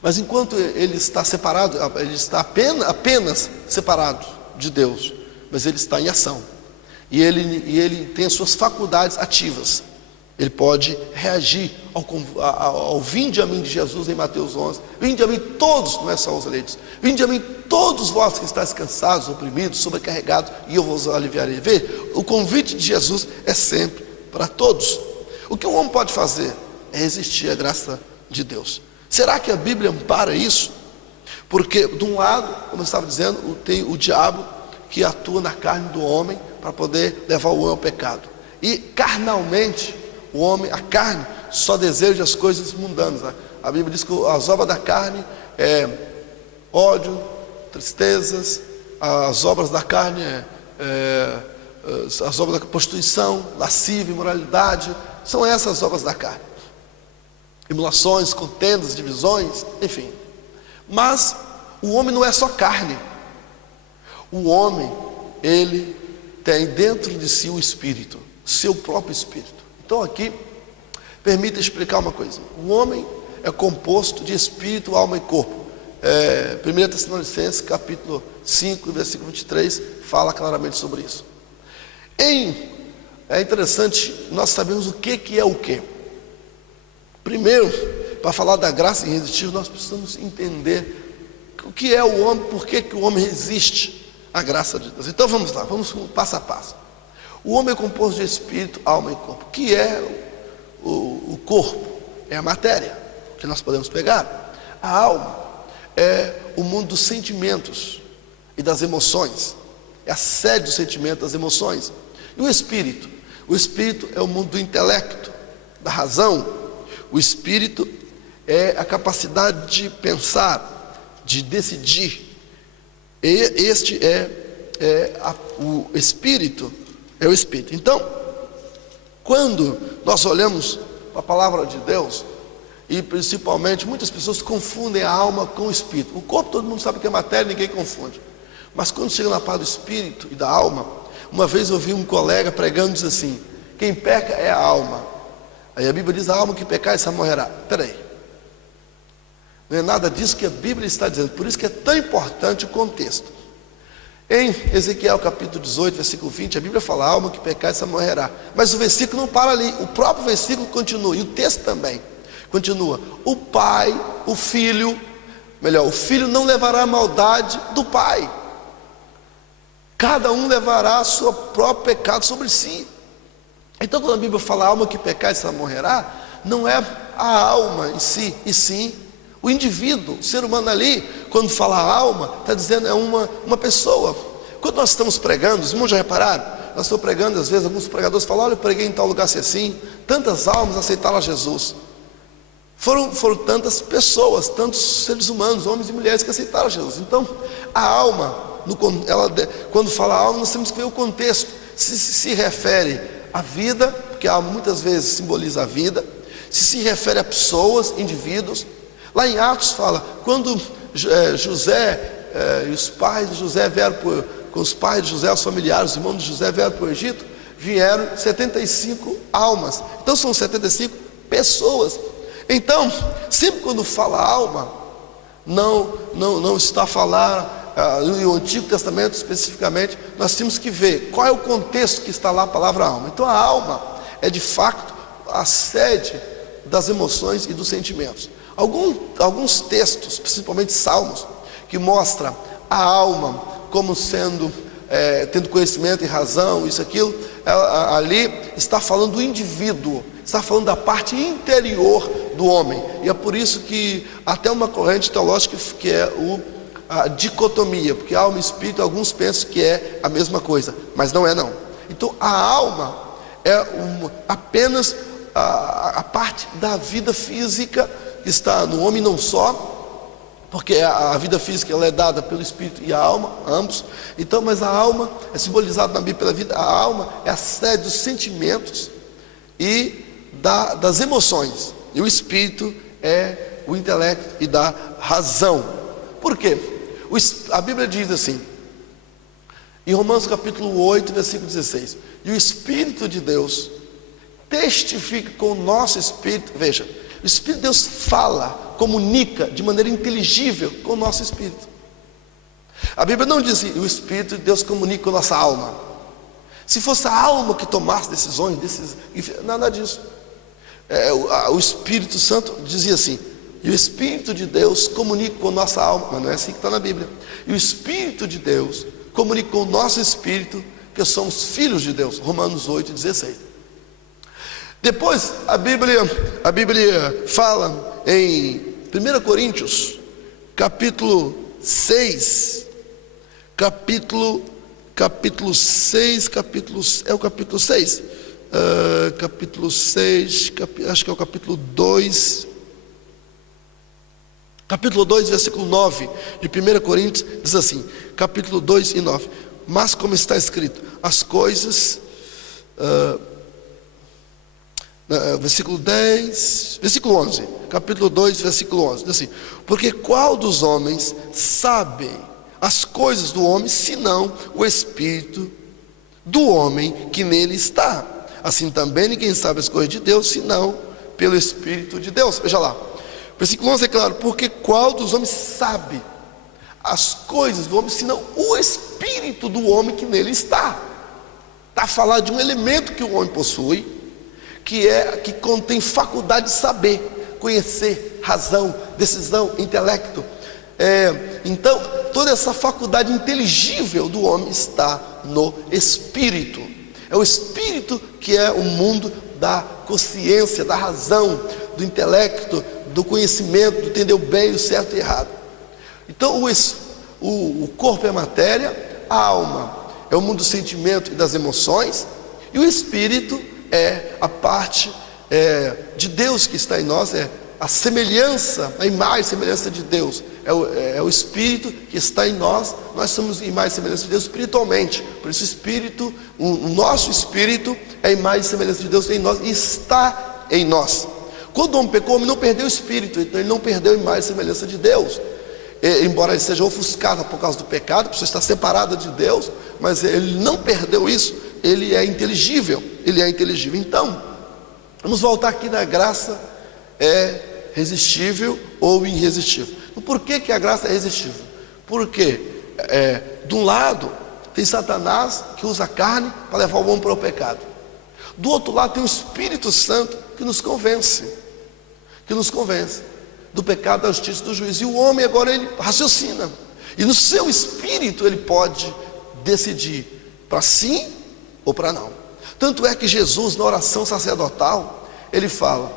Mas enquanto ele está separado, ele está apenas separado de Deus, mas ele está em ação, e ele tem as suas faculdades ativas. Ele pode reagir ao vinde a mim de Jesus em Mateus 11. Vinde a mim todos, não é só os eleitos. Vinde a mim todos vós que estáis cansados, oprimidos, sobrecarregados, e eu vos aliviarei. Vê, o convite de Jesus é sempre para todos. O que um homem pode fazer é resistir à graça de Deus. Será que a Bíblia ampara isso? Porque de um lado, como eu estava dizendo, tem o diabo que atua na carne do homem para poder levar o homem ao pecado. E carnalmente, o homem, a carne, só deseja as coisas mundanas. A Bíblia diz que as obras da carne é ódio, tristezas. As obras da carne as obras da prostituição, lascívia, imoralidade. São essas as obras da carne. Emulações, contendas, divisões, enfim. Mas o homem não é só carne. O homem, ele tem dentro de si o Espírito, seu próprio Espírito. Então aqui, permita explicar uma coisa. O homem é composto de espírito, alma e corpo. 1 Tessalonicenses capítulo 5, versículo 23, fala claramente sobre isso. É interessante nós sabermos o que é o que. Primeiro, para falar da graça irresistível, nós precisamos entender o que é o homem, por que o homem resiste à graça de Deus. Então vamos lá, vamos passo a passo. O homem é composto de espírito, alma e corpo. O que é o corpo? É a matéria que nós podemos pegar. A alma é o mundo dos sentimentos e das emoções. É a sede do sentimento, das emoções. E o espírito? O espírito é o mundo do intelecto, da razão. O espírito é a capacidade de pensar, de decidir. E este o espírito. É o espírito. Então, Quando nós olhamos para a palavra de Deus, e principalmente muitas pessoas confundem a alma com o espírito. O corpo todo mundo sabe que é matéria, ninguém confunde. Mas quando chega na parte do espírito e da alma, uma vez eu ouvi um colega pregando, diz assim: quem peca é a alma. Aí a Bíblia diz: a alma que pecar, essa morrerá. Peraí, não é nada disso que a Bíblia está dizendo. Por isso que é tão importante o contexto. Em Ezequiel capítulo 18, versículo 20, a Bíblia fala: a alma que pecar, essa morrerá. Mas o versículo não para ali, o próprio versículo continua, e o texto também continua: o pai, o filho não levará a maldade do pai, cada um levará o seu próprio pecado sobre si. Então quando a Bíblia fala a alma que pecar, essa morrerá, não é a alma em si, e sim o indivíduo, o ser humano ali. Quando fala alma, está dizendo é uma pessoa. Quando nós estamos pregando, os irmãos já repararam? Nós estamos pregando, às vezes alguns pregadores falam: olha, eu preguei em tal lugar assim, tantas almas aceitaram a Jesus. Foram tantas pessoas, tantos seres humanos, homens e mulheres, que aceitaram Jesus. Então a alma, quando fala alma, nós temos que ver o contexto. Se refere à vida, porque a alma muitas vezes simboliza a vida. Se refere a pessoas, indivíduos. Lá em Atos fala: quando José e os pais de José vieram com os pais de José, os familiares, os irmãos de José vieram para o Egito, vieram 75 almas. Então são 75 pessoas. Então, sempre quando fala alma, não está a falar, no Antigo Testamento especificamente, nós temos que ver qual é o contexto que está lá a palavra alma. Então a alma é de fato a sede das emoções e dos sentimentos. Alguns textos, principalmente salmos, que mostram a alma como sendo, tendo conhecimento e razão, isso, aquilo, ali está falando do indivíduo, está falando da parte interior do homem. E é por isso que até uma corrente teológica que é a dicotomia, porque alma e espírito, alguns pensam que é a mesma coisa, mas não é não. Então a alma é apenas a parte da vida física que está no homem, não só, porque a vida física ela é dada pelo espírito e a alma, ambos. Então, mas a alma é simbolizada na Bíblia pela vida. A alma é a sede dos sentimentos e das emoções, e o espírito é o intelecto e da razão. Por quê? A Bíblia diz assim, em Romanos capítulo 8, versículo 16: e o Espírito de Deus testifica com o nosso espírito. Veja, o Espírito de Deus fala, comunica de maneira inteligível com o nosso espírito. A Bíblia não diz assim: o Espírito de Deus comunica com a nossa alma. Se fosse a alma que tomasse decisões, nada disso. O Espírito Santo dizia assim: e o Espírito de Deus comunica com a nossa alma. Mas não é assim que está na Bíblia. E o Espírito de Deus comunica com o nosso espírito, que somos filhos de Deus. Romanos 8, 16. Depois a Bíblia fala em 1 Coríntios capítulo 6, capítulo 6, é o capítulo 6, acho que é o capítulo 2, versículo 9 de 1 Coríntios, diz assim, capítulo 2 e 9: mas como está escrito, as coisas, versículo 11, capítulo 2, versículo 11, diz assim: porque qual dos homens sabe as coisas do homem, senão o espírito do homem que nele está? Assim também ninguém sabe as coisas de Deus, senão pelo Espírito de Deus. Veja lá, versículo 11 é claro: porque qual dos homens sabe as coisas do homem, senão o Espírito do homem que nele está? Está a falar de um elemento que o homem possui, que contém faculdade de saber, conhecer, razão, decisão, intelecto. Então, toda essa faculdade inteligível do homem está no Espírito. É o Espírito que é o mundo da consciência, da razão, do intelecto, do conhecimento, do entender o bem, o certo e errado. Então o corpo é a matéria, a alma é o mundo do sentimento e das emoções, e o Espírito é a parte de Deus que está em nós, é a semelhança, a imagem e semelhança de Deus. É o Espírito que está em nós. Nós somos imagem e semelhança de Deus espiritualmente. Por isso o nosso Espírito é a imagem e semelhança de Deus em nós e está em nós. Quando o homem pecou, o homem não perdeu o Espírito, então ele não perdeu a imagem e semelhança de Deus. Embora ele seja ofuscado por causa do pecado, a pessoa está separada de Deus, mas ele não perdeu isso, ele é inteligível. Então, vamos voltar aqui na graça é resistível ou irresistível. Por que a graça é resistível? Porque de um lado tem Satanás que usa a carne para levar o homem para o pecado. Do outro lado tem o Espírito Santo que nos convence do pecado, da justiça e do juízo. E o homem agora ele raciocina, e no seu espírito ele pode decidir para sim ou para não. Tanto é que Jesus, na oração sacerdotal, ele fala: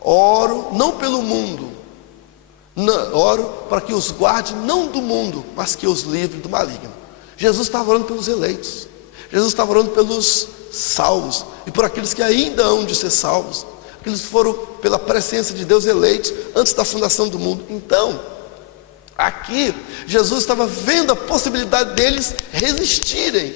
oro não pelo mundo, oro para que os guarde não do mundo, mas que os livre do maligno. Jesus estava orando pelos eleitos, Jesus estava orando pelos salvos e por aqueles que ainda hão de ser salvos, aqueles que foram pela presciência de Deus eleitos antes da fundação do mundo. Então, aqui Jesus estava vendo a possibilidade deles resistirem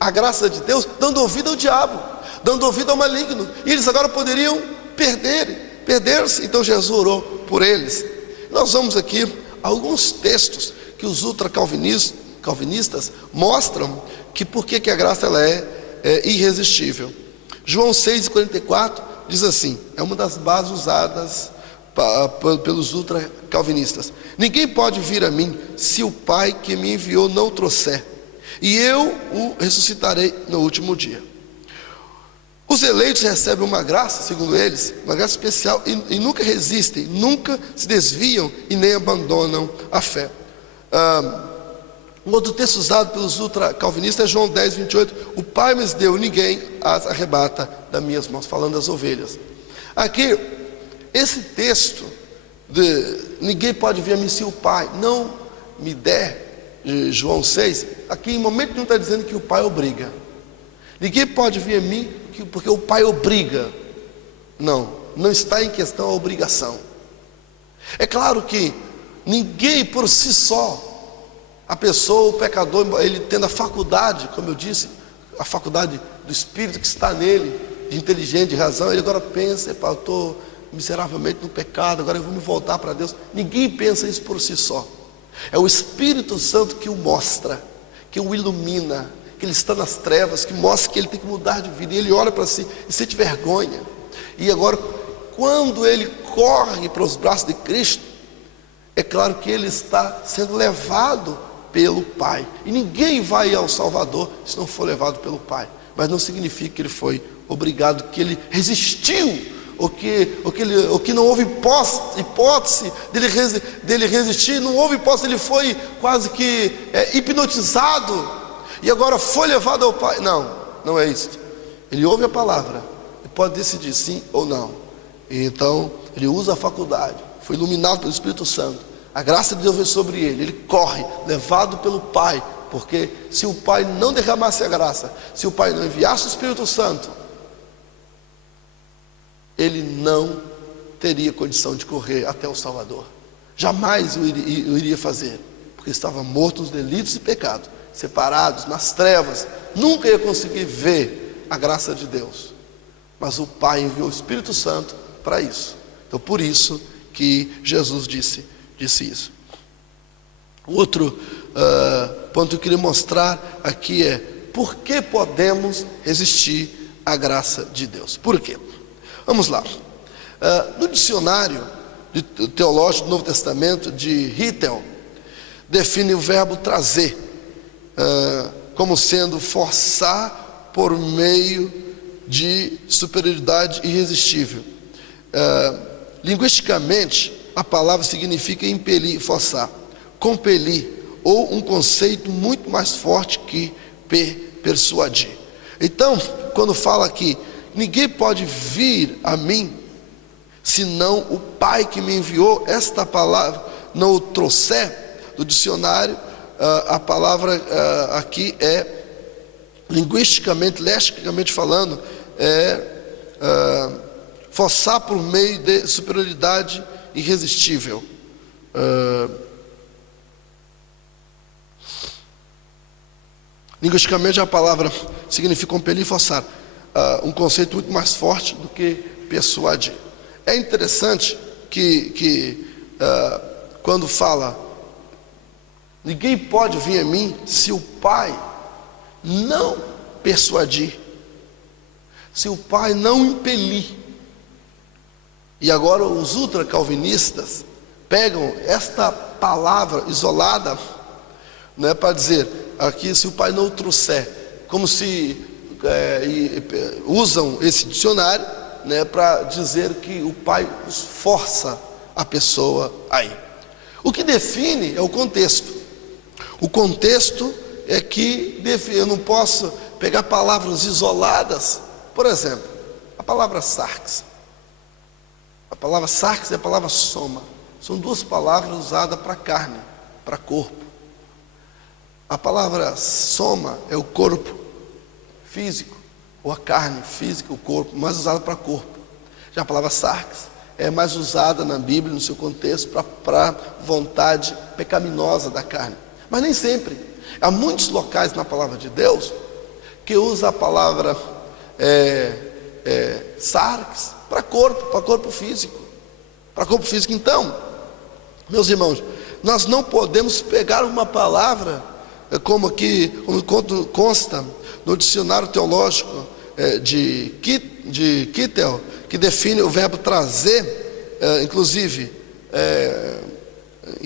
à graça de Deus, dando ouvido ao diabo, dando ouvido ao maligno, e eles agora poderiam perder-se. Então Jesus orou por eles. Nós vamos aqui alguns textos que os ultracalvinistas mostram que por que a graça ela é irresistível. João 6,44 diz assim, é uma das bases usadas pelos ultracalvinistas: ninguém pode vir a mim se o Pai que me enviou não o trouxer, e eu o ressuscitarei no último dia. Os eleitos recebem uma graça, segundo eles, uma graça especial, e nunca resistem, nunca se desviam e nem abandonam a fé. Um outro texto usado pelos ultracalvinistas é João 10,28: o Pai me deu, ninguém as arrebata das minhas mãos, falando das ovelhas. Aqui, esse texto de ninguém pode vir a mim se o Pai não me der, João 6, aqui em momento nenhum está dizendo que o Pai obriga. Ninguém pode vir a mim porque o Pai obriga. Não está em questão a obrigação. É claro que ninguém por si só, a pessoa, o pecador, ele tendo a faculdade, como eu disse, a faculdade do Espírito que está nele, de inteligência, de razão, ele agora pensa: eu estou miseravelmente no pecado, agora eu vou me voltar para Deus. Ninguém pensa isso por si só. É o Espírito Santo que o mostra, que o ilumina, que ele está nas trevas, que mostra que ele tem que mudar de vida, e ele olha para si e sente vergonha. E agora, quando ele corre para os braços de Cristo, é claro que ele está sendo levado pelo Pai, e ninguém vai ao Salvador se não for levado pelo Pai. Mas não significa que ele foi obrigado, que ele resistiu, ou que não houve hipótese dele resistir, não houve hipótese, ele foi quase que hipnotizado, e agora foi levado ao Pai. Não é isso. Ele ouve a palavra e pode decidir sim ou não, e então ele usa a faculdade, foi iluminado pelo Espírito Santo, a graça de Deus veio sobre ele, ele corre, levado pelo Pai, porque se o Pai não derramasse a graça, se o Pai não enviasse o Espírito Santo, ele não teria condição de correr até o Salvador, jamais o iria fazer, porque estava morto nos delitos e pecados, separados nas trevas, nunca ia conseguir ver a graça de Deus. Mas o Pai enviou o Espírito Santo para isso. Então, por isso que Jesus disse isso. Outro ponto que eu queria mostrar aqui é: por que podemos resistir à graça de Deus? Por quê? Vamos lá. No dicionário teológico do Novo Testamento de Rittel, define o verbo trazer como sendo forçar por meio de superioridade irresistível. Linguisticamente, a palavra significa impelir, forçar, compelir, ou um conceito muito mais forte que persuadir. Então, quando fala aqui, ninguém pode vir a mim, senão o Pai que me enviou, esta palavra não o trouxer, do dicionário, a palavra aqui é, linguisticamente, lexicamente falando, forçar por meio de superioridade irresistível. Linguisticamente, a palavra significa compelir e forçar, um conceito muito mais forte do que persuadir. É interessante que quando fala, ninguém pode vir a mim se o Pai não persuadir, se o Pai não impelir. E agora os ultracalvinistas pegam esta palavra isolada, né, para dizer aqui, se o Pai não o trouxer, como se usam esse dicionário, né, para dizer que o Pai força a pessoa a ir. O que define é o contexto. O contexto é que eu não posso pegar palavras isoladas. Por exemplo, a palavra sarx. A palavra sarx e a palavra soma. São duas palavras usadas para carne, para corpo. A palavra soma é o corpo físico, ou a carne física, o corpo, mais usada para corpo. Já a palavra sarx é mais usada na Bíblia, no seu contexto, para vontade pecaminosa da carne. Mas nem sempre. Há muitos locais na palavra de Deus que usa a palavra sarx para corpo físico. Para corpo físico. Então, meus irmãos, nós não podemos pegar uma palavra, como aqui consta no dicionário teológico de Kittel, que define o verbo trazer, inclusive,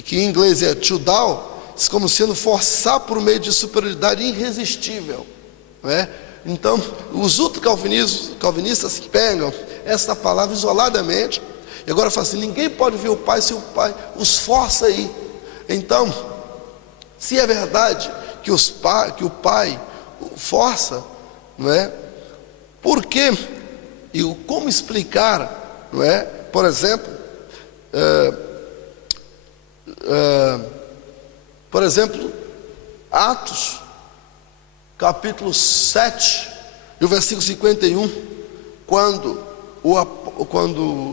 que em inglês é to down, como sendo forçar por meio de superioridade irresistível, não é? Então, os ultracalvinistas pegam essa palavra isoladamente e agora falam assim: ninguém pode ver o Pai se o Pai os força a ir. Então, se é verdade que o Pai força, não é? Por quê? E como explicar, não é? Por exemplo, Atos, capítulo 7, e o versículo 51, quando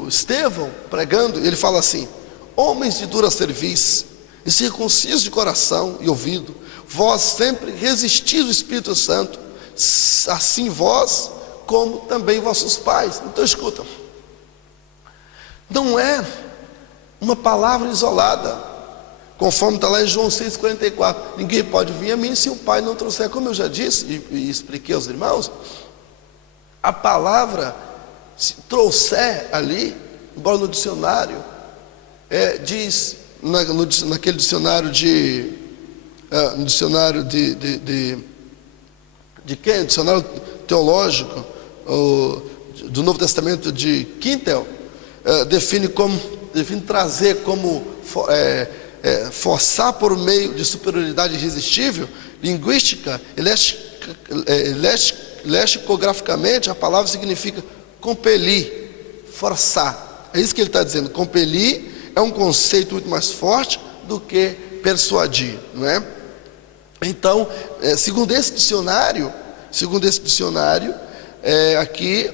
Estevão, pregando, ele fala assim: homens de dura cerviz, incircuncisos de coração e ouvido, vós sempre resistis o Espírito Santo, assim vós, como também vossos pais. Então escuta, não é uma palavra isolada, conforme está lá em João 6,44, ninguém pode vir a mim se o Pai não trouxer. Como eu já disse e expliquei aos irmãos, a palavra, se trouxer ali, embora no dicionário, diz, naquele dicionário no dicionário de quem? Dicionário teológico do Novo Testamento de Kittel, define trazer como forçar por meio de superioridade irresistível. Linguística, lexicograficamente, a palavra significa compelir, forçar. É isso que ele está dizendo. Compelir é um conceito muito mais forte do que persuadir, não é? Então, segundo esse dicionário, aqui,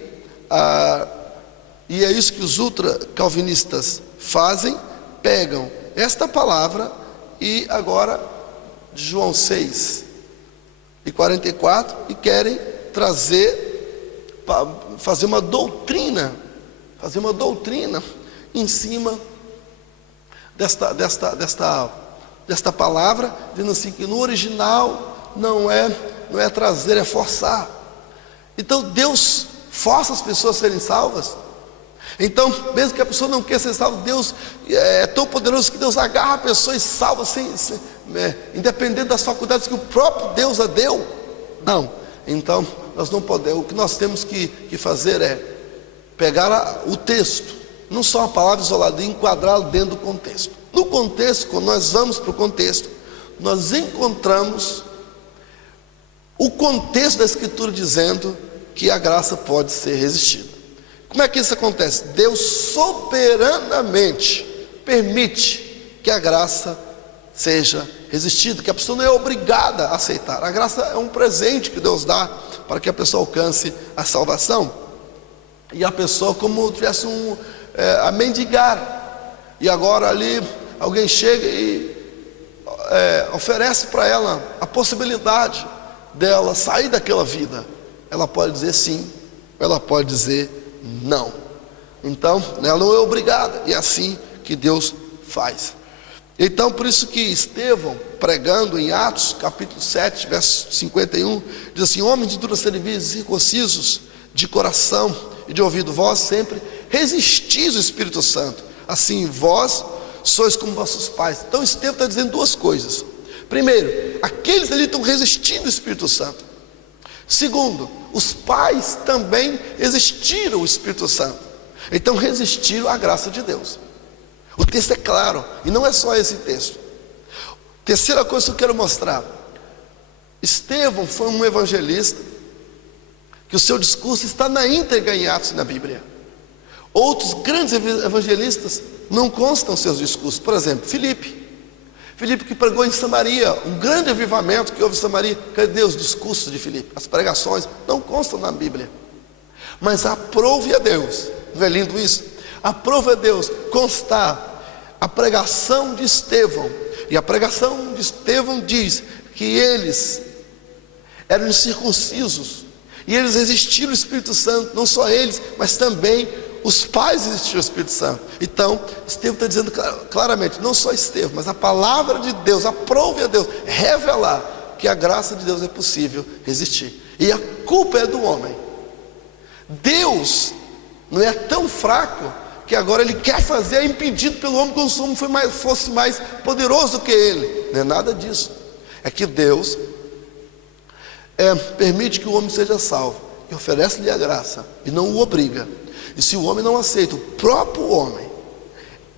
e é isso que os ultracalvinistas fazem, pegam esta palavra e agora de João 6:44 e querem fazer uma doutrina em cima desta palavra, dizendo assim que no original não é trazer, é forçar. Então Deus força as pessoas a serem salvas. Então, mesmo que a pessoa não queira ser salva, Deus é tão poderoso que Deus agarra a pessoa e salva independente das faculdades que o próprio Deus a deu. Não. Então, nós não podemos. O que nós temos que fazer é pegar o texto, não só a palavra isolada, e enquadrá-lo dentro do contexto. No contexto, quando nós vamos para o contexto, nós encontramos o contexto da Escritura dizendo que a graça pode ser resistida. Como é que isso acontece? Deus soberanamente permite que a graça seja resistida, que a pessoa não é obrigada a aceitar. A graça é um presente que Deus dá para que a pessoa alcance a salvação. e a pessoa como tivesse a mendigar, e agora ali alguém chega e oferece para ela a possibilidade dela sair daquela vida. Ela pode dizer sim, ela pode dizer não. Então ela não é obrigada, e é assim que Deus faz. Então por isso que Estevão, pregando em Atos capítulo 7 verso 51, diz assim: homens de dura cerviz, circuncisos de coração e de ouvido, vós sempre resistis ao Espírito Santo, assim vós sois como vossos pais. Então Estevão está dizendo duas coisas. Primeiro, aqueles ali estão resistindo ao Espírito Santo. Segundo, os pais também resistiram ao Espírito Santo, então resistiram à graça de Deus. O texto é claro, e não é só esse texto. Terceira coisa que eu quero mostrar: Estevão foi um evangelista que o seu discurso está na íntegra em Atos e na Bíblia. Outros grandes evangelistas não constam seus discursos. Por exemplo, Filipe que pregou em Samaria, um grande avivamento que houve em Samaria. Cadê os discursos de Filipe? As pregações não constam na Bíblia. Mas aprove a Deus, não é lindo isso? Aprove a Deus constar a pregação de Estevão. E a pregação de Estevão diz que eles eram incircuncisos, e eles resistiram ao Espírito Santo. Não só eles, mas também os pais resistiram ao Espírito Santo. Então Estevão está dizendo claramente, não só Estevão, mas a palavra de Deus aprove a Deus revelar que a graça de Deus é possível resistir, e a culpa é do homem. Deus não é tão fraco que agora ele quer fazer, é impedido pelo homem, como se o homem fosse mais poderoso do que ele. Não é nada disso. É que Deus permite que o homem seja salvo, e oferece-lhe a graça, e não o obriga. E se o homem não aceita, o próprio homem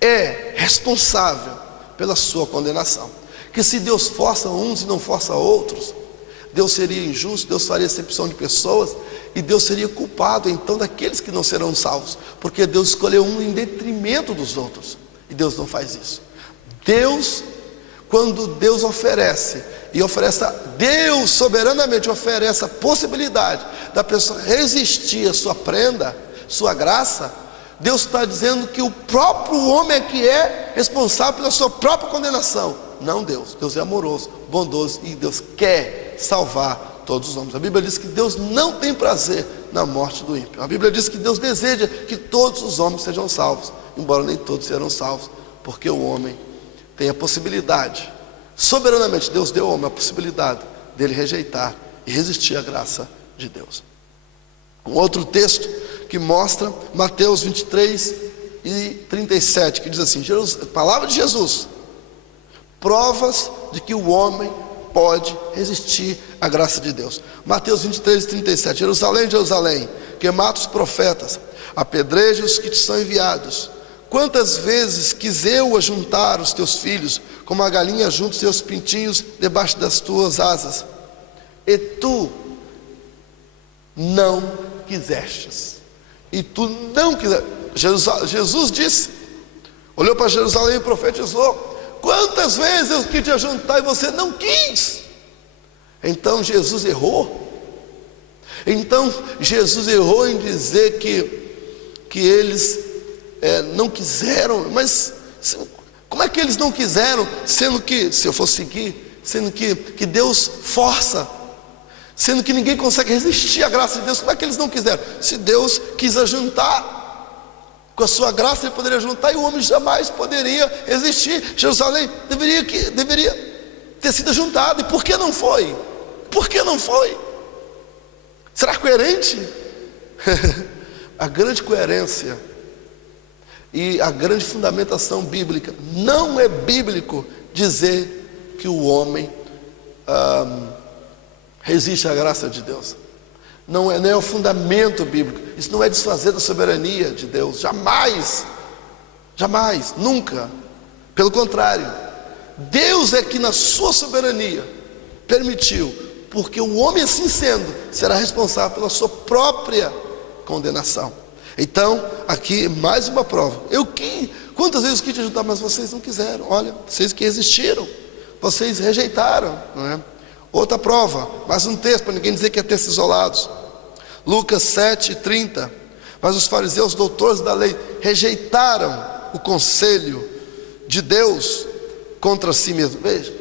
é responsável pela sua condenação. Que se Deus força uns e não força outros, Deus seria injusto, Deus faria acepção de pessoas, e Deus seria culpado então daqueles que não serão salvos, porque Deus escolheu um em detrimento dos outros, e Deus não faz isso. Quando Deus oferece, Deus soberanamente oferece a possibilidade da pessoa resistir à sua prenda, sua graça, Deus está dizendo que o próprio homem é que é responsável pela sua própria condenação, não Deus. Deus é amoroso, bondoso, e Deus quer salvar todos os homens. A Bíblia diz que Deus não tem prazer na morte do ímpio. A Bíblia diz que Deus deseja que todos os homens sejam salvos, embora nem todos serão salvos, porque o homem tem a possibilidade, soberanamente Deus deu ao homem a possibilidade dele rejeitar e resistir à graça de Deus. Um outro texto que mostra, Mateus 23 e 37, que diz assim, palavra de Jesus, provas de que o homem pode resistir à graça de Deus. Mateus 23 e 37, Jerusalém, Jerusalém, que mata os profetas, apedreja os que te são enviados. Quantas vezes quis eu ajuntar os teus filhos, como a galinha junta os seus pintinhos debaixo das tuas asas, e tu não quisestes. E tu não quiseste. Jesus disse, olhou para Jerusalém e profetizou: quantas vezes eu quis te ajuntar e você não quis? Então Jesus errou. Então Jesus errou em dizer que eles não quiseram. Mas como é que eles não quiseram, sendo que, se eu for seguir, sendo que Deus força, sendo que ninguém consegue resistir à graça de Deus? Como é que eles não quiseram? Se Deus quis ajuntar, com a sua graça ele poderia juntar, e o homem jamais poderia resistir. Jerusalém deveria ter sido juntado, e por que não foi? Por que não foi? Será coerente? A grande coerência e a grande fundamentação bíblica, não é bíblico dizer que o homem resiste à graça de Deus. Não é o fundamento bíblico. Isso não é desfazer da soberania de Deus, jamais, jamais, nunca. Pelo contrário, Deus é que na sua soberania permitiu, porque o homem, assim sendo, será responsável pela sua própria condenação. Então, aqui mais uma prova. Quantas vezes eu quis te ajudar, mas vocês não quiseram. Olha, vocês que resistiram, vocês rejeitaram, não é? Outra prova, mais um texto, para ninguém dizer que é textos isolados. Lucas 7:30. Mas os fariseus, doutores da lei, rejeitaram o conselho de Deus contra si mesmo. Veja,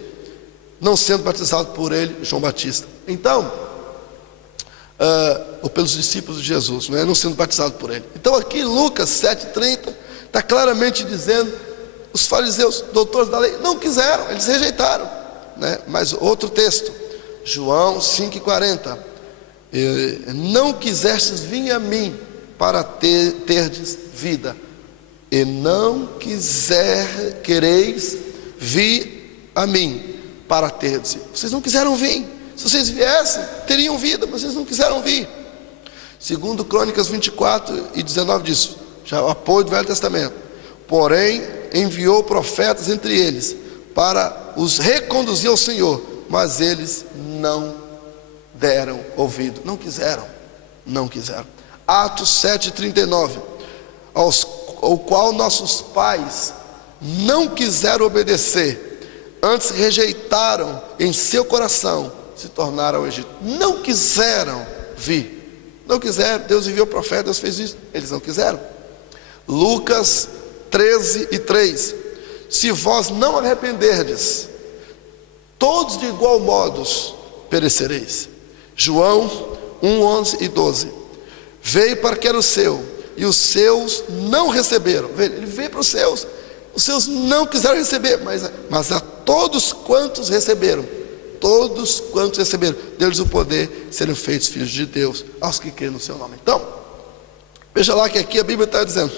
não sendo batizado por ele, João Batista. Então, ou pelos discípulos de Jesus, não sendo batizado por ele. Então aqui Lucas 7,30 está claramente dizendo, os fariseus, doutores da lei, não quiseram, eles rejeitaram, Mas outro texto, João 5,40, não quisestes vir a mim para terdes vida, e não quereis vir a mim para terdes. Vocês não quiseram vir. Se vocês viessem, teriam vida, mas vocês não quiseram vir. Segundo Crônicas 24:19 diz, já o apoio do Velho Testamento. Porém, enviou profetas entre eles, para os reconduzir ao Senhor, mas eles não deram ouvido, não quiseram. Atos 7,39, ao qual nossos pais não quiseram obedecer, antes rejeitaram em seu coração, se tornaram ao Egito. Não quiseram vir, não quiseram. Deus enviou profeta, Deus fez isso, eles não quiseram. Lucas 13:3, se vós não arrependerdes, todos de igual modo perecereis. João 1:11-12, veio para que era o seu, e os seus não receberam. Ele veio para os seus não quiseram receber, mas a todos quantos receberam, deu-lhes o poder de serem feitos filhos de Deus, aos que creem no seu nome. Então, veja lá que aqui a Bíblia está dizendo,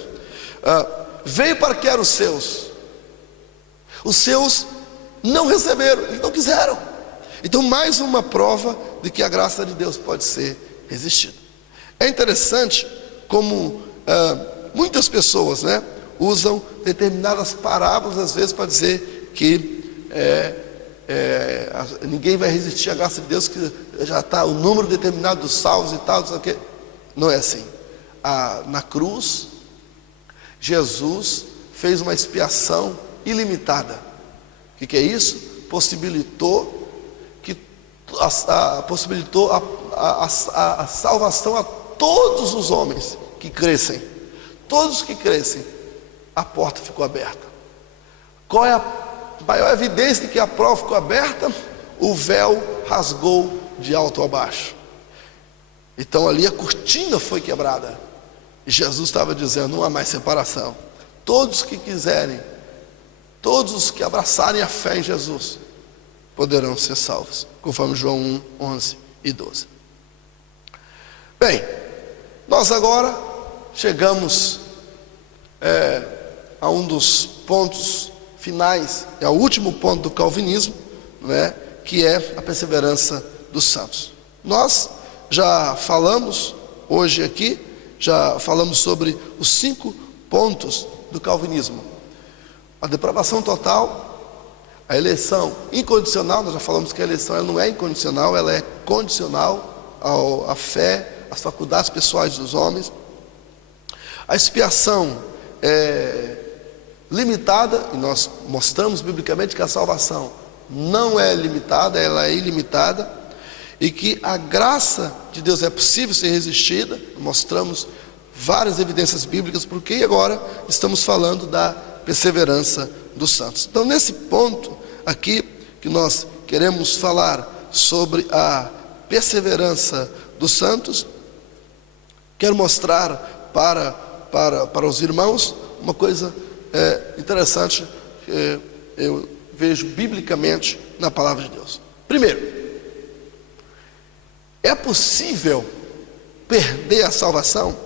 veio para que eram os seus não receberam, eles não quiseram. Então, mais uma prova de que a graça de Deus pode ser resistida. É interessante como muitas pessoas usam determinadas parábolas às vezes para dizer que ninguém vai resistir à graça de Deus, que já está o número determinado dos salvos e tal, não é assim. Na cruz, Jesus fez uma expiação ilimitada. O que é isso? Possibilitou a salvação a todos os homens que crescem. Todos que crescem, a porta ficou aberta. Qual é a maior evidência de que a porta ficou aberta? O véu rasgou de alto a baixo. Então ali a cortina foi quebrada. E Jesus estava dizendo, não há mais separação. Todos que quiserem, todos os que abraçarem a fé em Jesus, poderão ser salvos, conforme João 1:11-12. Bem, nós agora chegamos a um dos pontos finais, é o último ponto do calvinismo, que é a perseverança dos santos. Nós já falamos hoje aqui, já falamos sobre os 5 pontos do calvinismo: a depravação total, a eleição incondicional. Nós já falamos que a eleição ela não é incondicional, ela é condicional à fé, às faculdades pessoais dos homens. A expiação é limitada, e nós mostramos biblicamente que a salvação não é limitada, ela é ilimitada, e que a graça de Deus é possível ser resistida. Mostramos várias evidências bíblicas, porque agora estamos falando da perseverança dos santos. Então, nesse ponto aqui que nós queremos falar sobre a perseverança dos santos, quero mostrar para os irmãos uma coisa interessante que eu vejo biblicamente na palavra de Deus. Primeiro, é possível perder a salvação?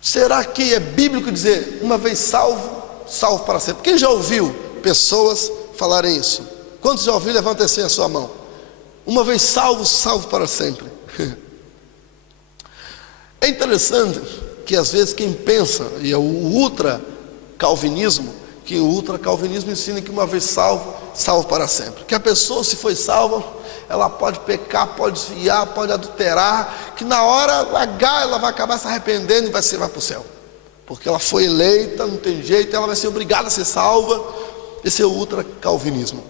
Será que é bíblico dizer, uma vez salvo, salvo para sempre? Quem já ouviu pessoas falarem isso? Quantos já ouviram? Levanta assim a sua mão. Uma vez salvo, salvo para sempre. É interessante que às vezes quem pensa, e é o ultra-calvinismo, que o ultra-calvinismo ensina que uma vez salvo, salvo para sempre. Que a pessoa, se foi salva, ela pode pecar, pode desviar, pode adulterar, que na hora H ela vai acabar se arrependendo e vai para o céu, porque ela foi eleita, não tem jeito, ela vai ser obrigada a ser salva. Esse é o ultra-calvinismo.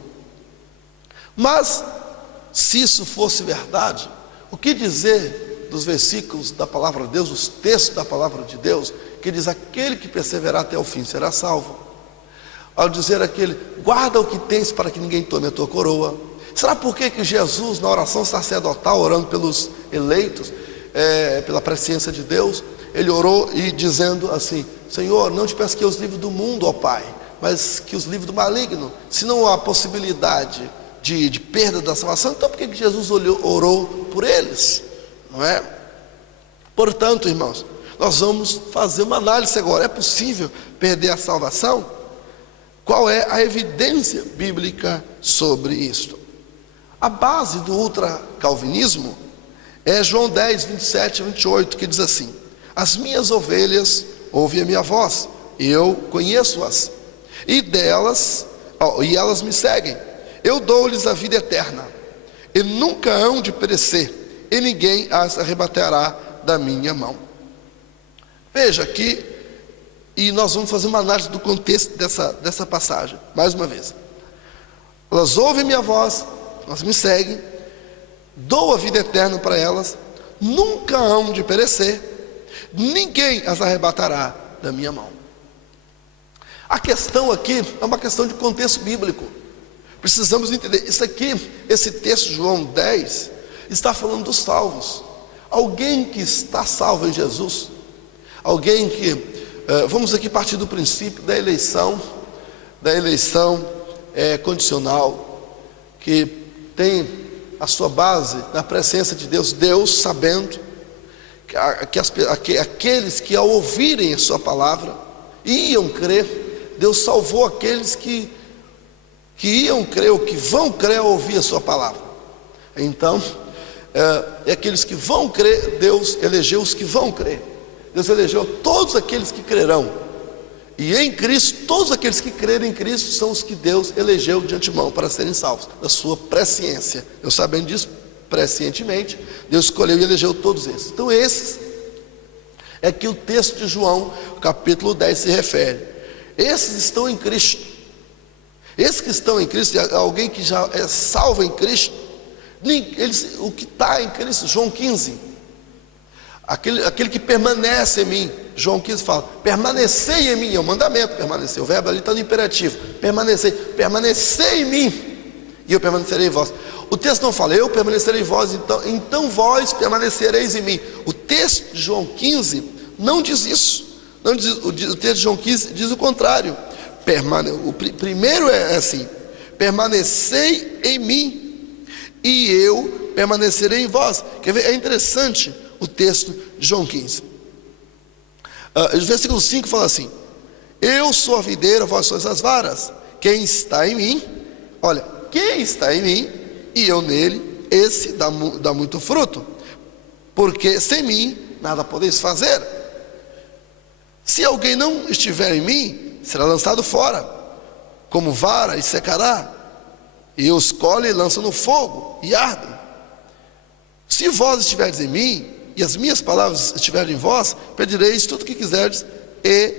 Mas, se isso fosse verdade, o que dizer dos versículos da palavra de Deus, os textos da palavra de Deus, que diz: aquele que perseverar até o fim será salvo. Ao dizer aquele: guarda o que tens para que ninguém tome a tua coroa. Será por que Jesus, na oração sacerdotal, orando pelos eleitos, pela presciência de Deus, ele orou e dizendo assim: Senhor, não te peço que os livres do mundo, ó Pai, mas que os livres do maligno? Se não há possibilidade de perda da salvação, então por que Jesus orou por eles? Não é? Portanto, irmãos, nós vamos fazer uma análise agora. É possível perder a salvação? Qual é a evidência bíblica sobre isto? A base do ultracalvinismo é João 10, 27 e 28, que diz assim: as minhas ovelhas ouvem a minha voz, eu conheço-as, e elas me seguem. Eu dou-lhes a vida eterna, e nunca hão de perecer, e ninguém as arrebatará da minha mão. Veja aqui, e nós vamos fazer uma análise do contexto dessa passagem, mais uma vez. Elas ouvem minha voz, elas me seguem, dou a vida eterna para elas, nunca hão de perecer, ninguém as arrebatará da minha mão. A questão aqui é uma questão de contexto bíblico. Precisamos entender, isso aqui, esse texto de João 10, está falando dos salvos. Alguém que está salvo em Jesus, alguém que, vamos aqui partir do princípio da eleição condicional, que tem a sua base na presença de Deus. Deus, sabendo que aqueles que ao ouvirem a sua palavra iam crer, Deus salvou aqueles que iam crer, ou que vão crer ao ouvir a sua palavra. Então, aqueles que vão crer, Deus elegeu os que vão crer. Deus elegeu todos aqueles que crerão. E em Cristo, todos aqueles que crerem em Cristo são os que Deus elegeu de antemão para serem salvos, da sua presciência. Eu sabendo disso, prescientemente, Deus escolheu e elegeu todos esses. Então esses é que o texto de João, capítulo 10, se refere. Esses estão em Cristo. Esses que estão em Cristo, alguém que já é salvo em Cristo, o que está em Cristo, João 15, aquele que permanece em mim, João 15 fala: permanecei em mim, é um mandamento, permanecer, o verbo ali está no imperativo, permanecei em mim, e eu permanecerei em vós. O texto não fala: eu permanecerei em vós, então vós permanecereis em mim. O texto de João 15 não diz isso, não diz, o texto de João 15 diz o contrário. O primeiro é assim: permanecei em mim, e eu permanecerei em vós. Quer ver? É interessante o texto de João 15. O versículo 5 fala assim: eu sou a videira, vós sois as varas. Quem está em mim, olha, quem está em mim e eu nele, esse dá muito fruto, porque sem mim nada podeis fazer. Se alguém não estiver em mim, será lançado fora, como vara, e secará, e os colhe e lança no fogo, e ardem. Se vós estiverdes em mim, e as minhas palavras estiverem em vós, pedireis tudo o que quiserdes, e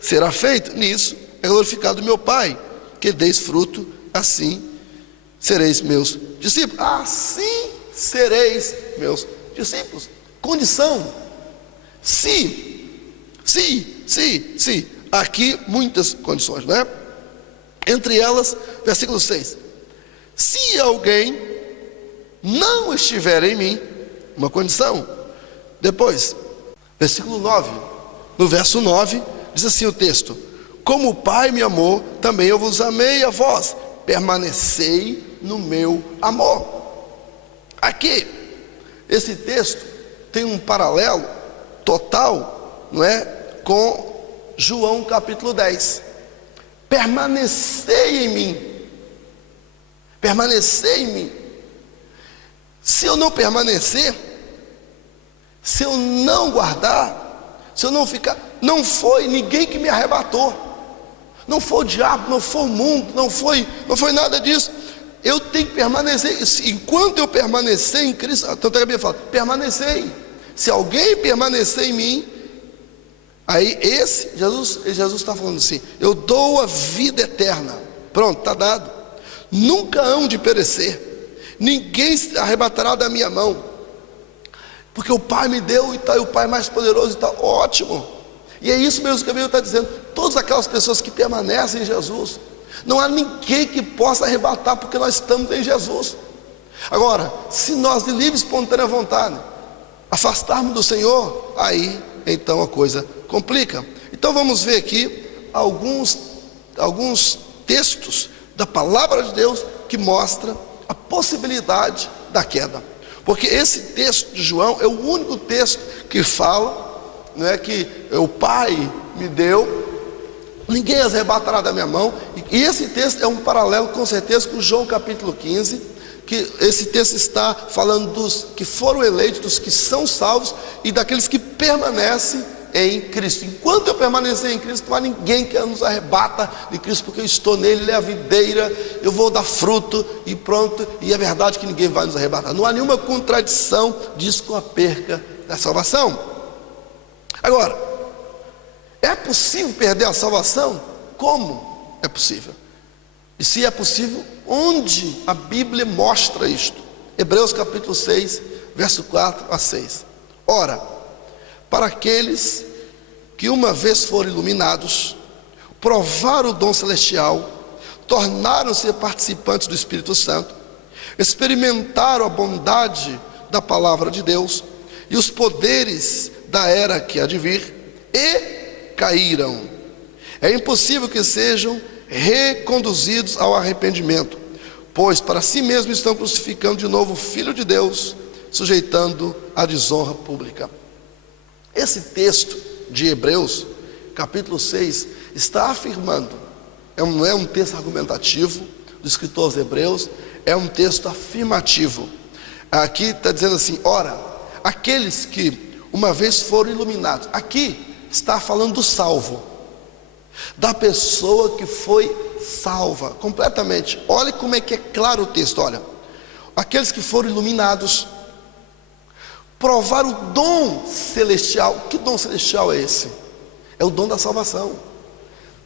será feito. Nisso é glorificado meu Pai, que deis fruto, assim sereis meus discípulos. Assim sereis meus discípulos. Condição: se. Aqui muitas condições, né? Entre elas, versículo 6: se alguém não estiver em mim, uma condição. Depois, versículo 9, no verso 9, diz assim o texto: como o Pai me amou, também eu vos amei a vós, permanecei no meu amor. Aqui, esse texto tem um paralelo total, não é, com João capítulo 10. Permanecei em mim. Permanecei em mim. Se eu não permanecer, se eu não guardar, se eu não ficar, não foi ninguém que me arrebatou, não foi o diabo, não foi o mundo, não foi nada disso. Eu tenho que permanecer. Enquanto eu permanecer em Cristo, tanto é que a Bíblia fala: permanecei. Se alguém permanecer em mim, aí Jesus está falando assim: eu dou a vida eterna. Pronto, está dado. Nunca hão de perecer, ninguém se arrebatará da minha mão. porque o Pai me deu e tal, e o Pai é mais poderoso e tal. Ótimo. E é isso mesmo que a Bíblia está dizendo. Todas aquelas pessoas que permanecem em Jesus, não há ninguém que possa arrebatar, porque nós estamos em Jesus. Agora, se nós de livre e espontânea vontade afastarmos do Senhor, aí então a coisa complica. Então vamos ver aqui alguns textos da palavra de Deus que mostra a possibilidade da queda. Porque esse texto de João é o único texto que fala, não é, que o Pai me deu, ninguém as arrebatará da minha mão. E esse texto é um paralelo com certeza com João capítulo 15, que esse texto está falando dos que foram eleitos, dos que são salvos e daqueles que permanecem em Cristo. Enquanto eu permanecer em Cristo, não há ninguém que nos arrebata de Cristo, porque eu estou nele, ele é a videira, eu vou dar fruto e pronto. E é verdade que ninguém vai nos arrebatar. Não há nenhuma contradição disso com a perca da salvação. Agora, é possível perder a salvação? Como é possível? E se é possível, onde a Bíblia mostra isto? Hebreus capítulo 6, verso 4 a 6. Ora, para aqueles que uma vez foram iluminados, provaram o dom celestial, tornaram-se participantes do Espírito Santo, experimentaram a bondade da palavra de Deus e os poderes da era que há de vir, e caíram. É impossível que sejam reconduzidos ao arrependimento, pois para si mesmos estão crucificando de novo o Filho de Deus, sujeitando a desonra pública. Esse texto de Hebreus, capítulo 6, está afirmando, não é um texto argumentativo do escritor aos Hebreus, é um texto afirmativo. Aqui está dizendo assim: ora, aqueles que uma vez foram iluminados, aqui está falando do salvo, da pessoa que foi salva completamente. Olha como é que é claro o texto. Olha, aqueles que foram iluminados, provaram o dom celestial. Que dom celestial é esse? É o dom da salvação.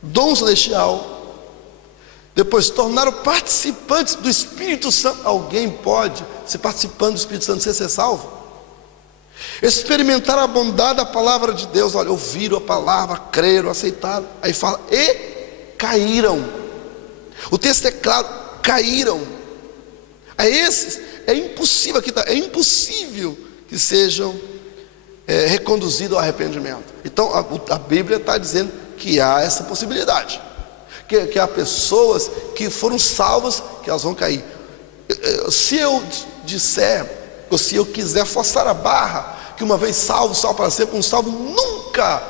Dom celestial. Depois tornaram participantes do Espírito Santo. Alguém pode ser participante do Espírito Santo sem ser salvo? Experimentaram a bondade da palavra de Deus. Olha, ouviram a palavra, creram, aceitaram. Aí fala, e caíram. O texto é claro, caíram. A esses é impossível, aqui está, é impossível que sejam reconduzidos ao arrependimento. Então a Bíblia está dizendo que há essa possibilidade, que há pessoas que foram salvas, que elas vão cair. Se eu disser, ou se eu quiser forçar a barra, que uma vez salvo, salvo para sempre, um salvo nunca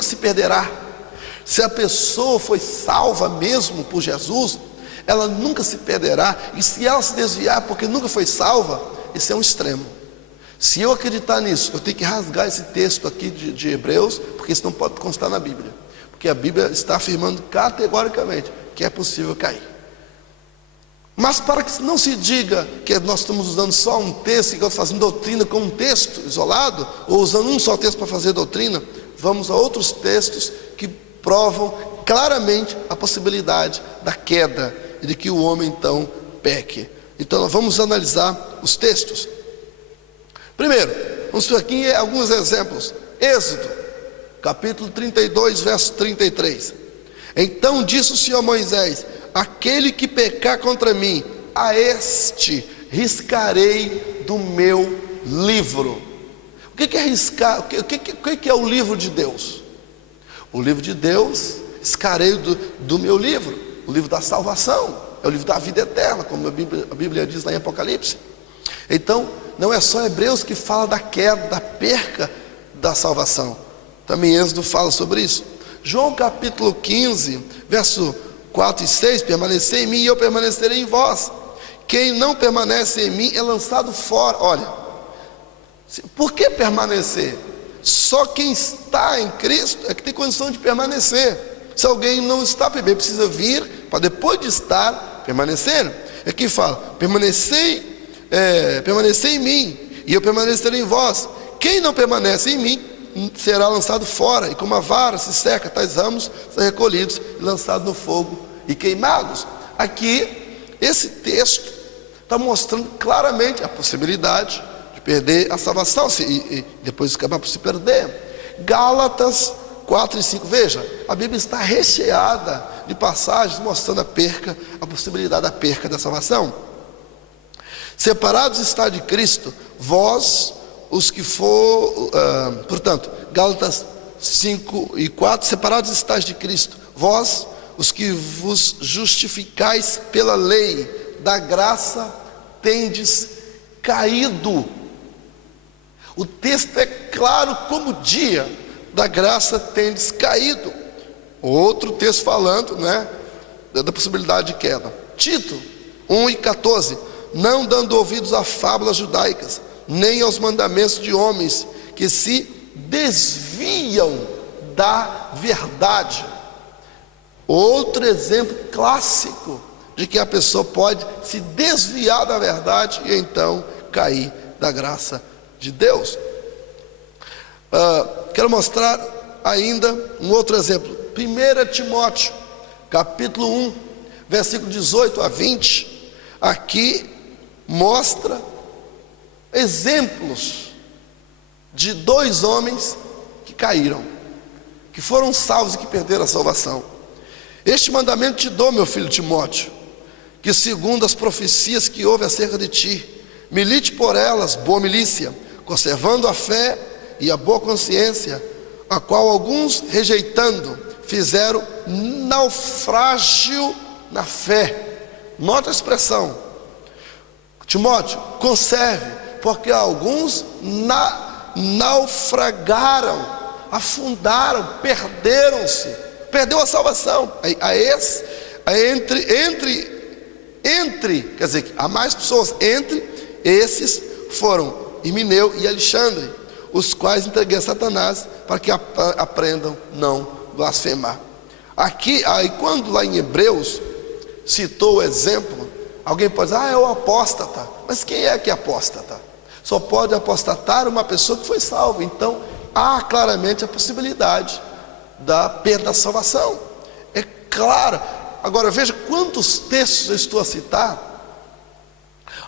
se perderá. Se a pessoa foi salva mesmo por Jesus, ela nunca se perderá. E se ela se desviar porque nunca foi salva, esse é um extremo. Se eu acreditar nisso, eu tenho que rasgar esse texto aqui de Hebreus, porque isso não pode constar na Bíblia, porque a Bíblia está afirmando categoricamente que é possível cair. Mas para que não se diga que nós estamos usando só um texto, que fazendo doutrina com um texto isolado, ou usando um só texto para fazer doutrina, vamos a outros textos que provam claramente a possibilidade da queda e de que o homem então peque. Então nós vamos analisar os textos. Primeiro, vamos ver aqui alguns exemplos. Êxodo, capítulo 32, verso 33. Então disse o Senhor a Moisés: aquele que pecar contra mim, a este riscarei do meu livro. O que é riscar? O que é o livro de Deus? O livro de Deus, riscarei do meu livro. O livro da salvação, é o livro da vida eterna, como a Bíblia diz lá em Apocalipse. Então, não é só Hebreus que fala da queda, da perca da salvação. Também Êxodo fala sobre isso. João capítulo 15, verso 4 e 6, permanecei em mim e eu permanecerei em vós. Quem não permanece em mim é lançado fora. Olha, por que permanecer? Só quem está em Cristo é que tem condição de permanecer. Se alguém não está, primeiro precisa vir, para depois de estar, permanecer. Aqui fala, permanecei em mim e eu permanecerei em vós. Quem não permanece em mim será lançado fora, e como a vara se seca, tais ramos são recolhidos e lançados no fogo e queimados. Aqui, esse texto está mostrando claramente a possibilidade de perder a salvação e depois acabar por se perder. Gálatas 4 e 5, veja, a Bíblia está recheada de passagens mostrando a possibilidade da perca da salvação. Separados está de Cristo, vós os que portanto, Gálatas 5 e 4, separados estáis de Cristo, vós os que vos justificais pela lei, da graça tendes caído. O texto é claro como o dia, da graça tendes caído. Outro texto falando, né, da possibilidade de queda. Tito 1 e 14, não dando ouvidos a fábulas judaicas, nem aos mandamentos de homens que se desviam da verdade. Outro exemplo clássico de que a pessoa pode se desviar da verdade e então cair da graça de Deus. Quero mostrar ainda um outro exemplo. 1 Timóteo, capítulo 1, versículo 18 a 20. Aqui mostra exemplos de dois homens que caíram, que foram salvos e que perderam a salvação. Este mandamento te dou, meu filho Timóteo, que segundo as profecias que houve acerca de ti, milite por elas, boa milícia, conservando a fé e a boa consciência, a qual alguns, rejeitando, fizeram naufrágio na fé. Nota a expressão, Timóteo, conserve, porque alguns naufragaram, afundaram, perderam-se, perdeu a salvação. Quer dizer, há mais pessoas, entre esses foram Himeneu e Alexandre, os quais entreguei a Satanás para que aprendam não blasfemar. Aqui, aí quando lá em Hebreus citou o exemplo, alguém pode dizer, é o apóstata. Mas quem é que é apóstata? Só pode apostatar uma pessoa que foi salva. Então há claramente a possibilidade da perda da salvação, é claro. Agora veja quantos textos eu estou a citar,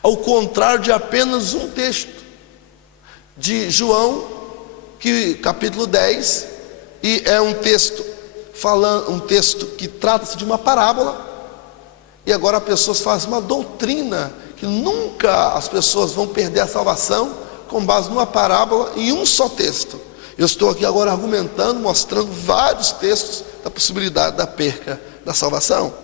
ao contrário de apenas um texto de João, capítulo 10, e é um texto que trata-se de uma parábola, e agora as pessoas fazem uma doutrina que nunca as pessoas vão perder a salvação com base numa parábola em um só texto. Eu estou aqui agora argumentando, mostrando vários textos da possibilidade da perca da salvação.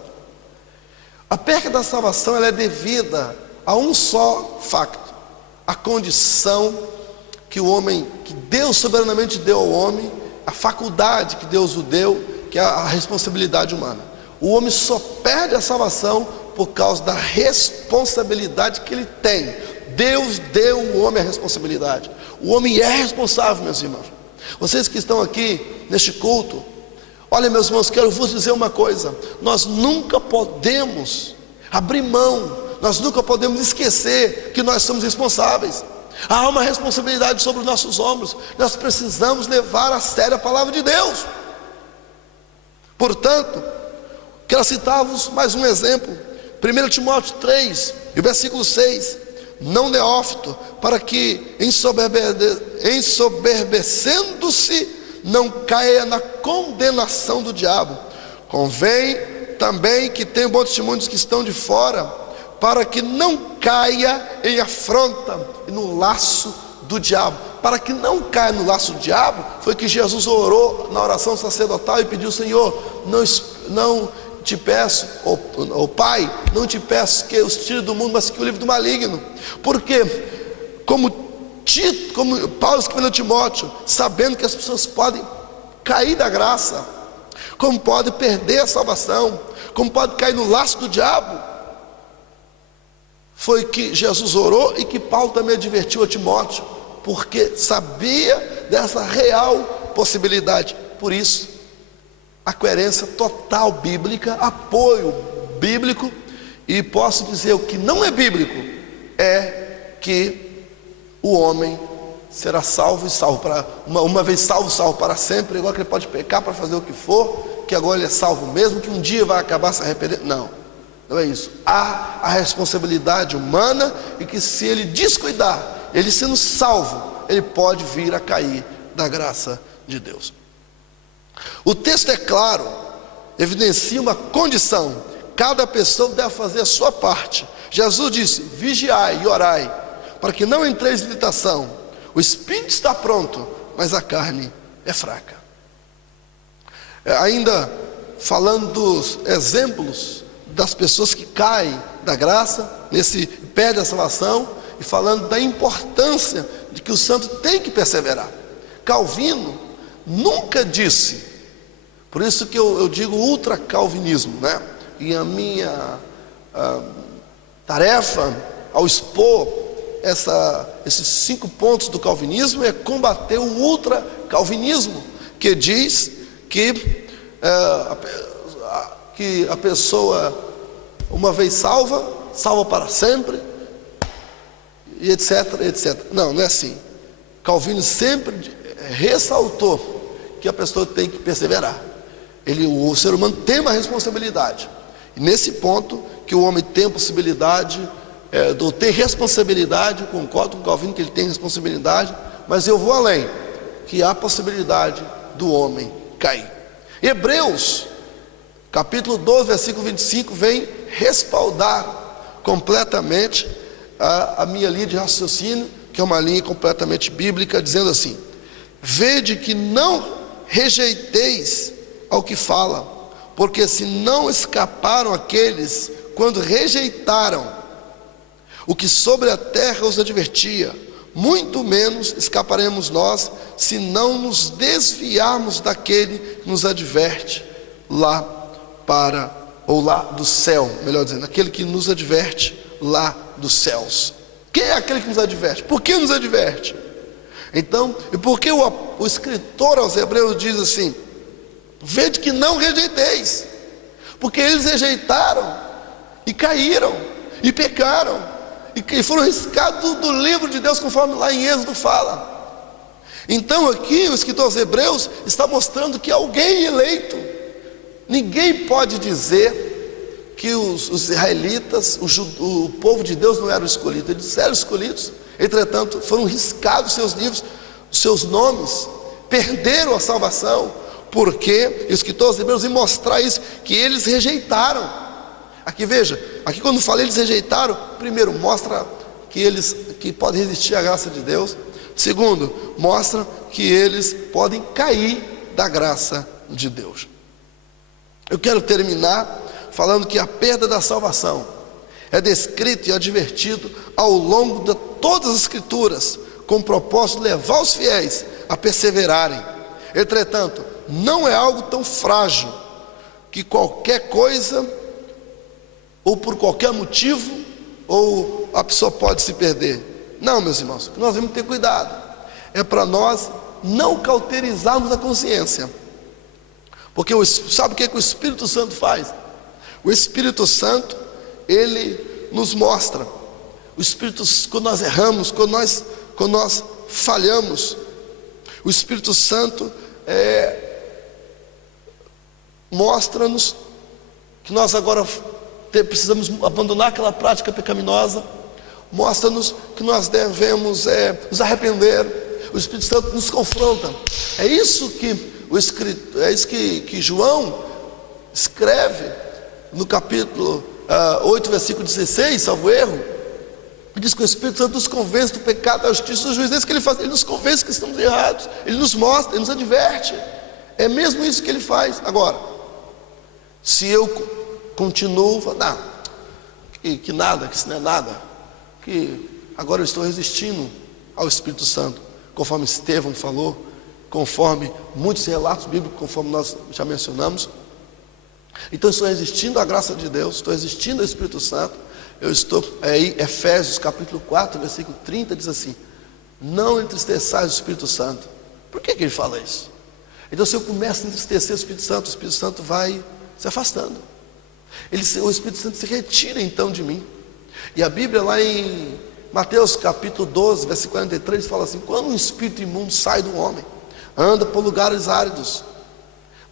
A perca da salvação ela é devida a um só facto: a condição que Deus soberanamente deu ao homem, a faculdade que Deus o deu, que é a responsabilidade humana. O homem só perde a salvação por causa da responsabilidade que ele tem. Deus deu ao homem a responsabilidade. O homem é responsável, meus irmãos. Vocês que estão aqui neste culto, olha, meus irmãos, quero vos dizer uma coisa: nós nunca podemos abrir mão, nós nunca podemos esquecer que nós somos responsáveis. Há uma responsabilidade sobre os nossos ombros. Nós precisamos levar a sério a palavra de Deus. Portanto, quero citar-vos mais um exemplo. 1 Timóteo 3, e o versículo 6: não neófito, para que ensoberbecendo-se não caia na condenação do diabo. Convém também que tenham bons testemunhos que estão de fora, para que não caia em afronta e no laço do diabo. Para que não caia no laço do diabo, foi que Jesus orou na oração sacerdotal e pediu: Senhor, não te peço, ó Pai, não te peço que os tire do mundo, mas que o livre do maligno. Porque como Paulo escreveu a Timóteo, sabendo que as pessoas podem cair da graça, como podem perder a salvação, como podem cair no laço do diabo, foi que Jesus orou e que Paulo também advertiu a Timóteo, porque sabia dessa real possibilidade. Por isso, a coerência total bíblica, apoio bíblico. E posso dizer, o que não é bíblico é que o homem será salvo e salvo para uma vez salvo para sempre, igual que ele pode pecar para fazer o que for, que agora ele é salvo mesmo, que um dia vai acabar se arrependendo. Não é isso. Há a responsabilidade humana, e que se ele descuidar ele sendo salvo, ele pode vir a cair da graça de Deus. O texto é claro, evidencia uma condição: cada pessoa deve fazer a sua parte. Jesus disse: vigiai e orai, para que não entreis em tentação. O espírito está pronto, mas a carne é fraca. Ainda falando dos exemplos das pessoas que caem da graça, nesse pé da salvação, e falando da importância de que o santo tem que perseverar. Calvino nunca disse, por isso que eu digo ultra-calvinismo, né? E a minha tarefa ao expor esses 5 pontos do calvinismo é combater o ultra-calvinismo, que diz que a pessoa, uma vez salva para sempre, e etc, etc. Não é assim. Calvino sempre ressaltou que a pessoa tem que perseverar. O ser humano tem uma responsabilidade. E nesse ponto que o homem tem a possibilidade, ou tem responsabilidade, concordo com Calvino que ele tem responsabilidade, mas eu vou além, que há a possibilidade do homem cair. Hebreus, capítulo 12, versículo 25, vem respaldar completamente a minha linha de raciocínio, que é uma linha completamente bíblica, dizendo assim: vede que não rejeiteis ao que fala, porque se não escaparam aqueles quando rejeitaram o que sobre a terra os advertia, muito menos escaparemos nós, se não nos desviarmos daquele que nos adverte lá do céu, melhor dizendo, aquele que nos adverte lá dos céus. Quem é aquele que nos adverte? Por que nos adverte? Então, e por que o escritor aos Hebreus diz assim: vede que não rejeiteis, porque eles rejeitaram e caíram e pecaram e foram riscados do livro de Deus, conforme lá em Êxodo fala. Então aqui o escritor aos Hebreus está mostrando que alguém eleito. Ninguém pode dizer que os israelitas, o povo de Deus não eram escolhidos. Eles eram escolhidos, entretanto foram riscados seus livros, seus nomes, perderam a salvação, porque o escritor aos Hebreus vem mostrar isso, que eles rejeitaram. Aqui veja, aqui quando fala eles rejeitaram, primeiro mostra que podem resistir à graça de Deus. Segundo, mostra que eles podem cair da graça de Deus. Eu quero terminar falando que a perda da salvação é descrito e advertido ao longo de todas as escrituras, com o propósito de levar os fiéis a perseverarem. Entretanto, não é algo tão frágil que qualquer coisa, ou por qualquer motivo, ou a pessoa pode se perder. Não, meus irmãos, nós vamos ter cuidado. É para nós não cauterizarmos a consciência. Porque sabe o que o Espírito Santo faz? O Espírito Santo, ele nos mostra. O Espírito, quando nós erramos, quando nós falhamos, o Espírito Santo mostra-nos que nós agora precisamos abandonar aquela prática pecaminosa. Mostra-nos que nós devemos nos arrepender. O Espírito Santo nos confronta. É isso que João escreve no capítulo 8, versículo 16, salvo erro. Ele diz que o Espírito Santo nos convence do pecado, da justiça, do juízo. É isso que ele faz. Ele nos convence que estamos errados. Ele nos mostra, ele nos adverte. É mesmo isso que ele faz. Agora, se eu continuo falando, que nada, que isso não é nada, que agora eu estou resistindo ao Espírito Santo, conforme Estevão falou, conforme muitos relatos bíblicos, conforme nós já mencionamos. Então eu estou resistindo à graça de Deus, estou resistindo ao Espírito Santo. Eu estou aí, Efésios capítulo 4, versículo 30, diz assim: não entristeçais o Espírito Santo. Por que ele fala isso? Então, se eu começo a entristecer o Espírito Santo vai se afastando. O Espírito Santo se retira então de mim. E a Bíblia lá em Mateus capítulo 12, versículo 43, fala assim: quando um espírito imundo sai do homem, anda por lugares áridos,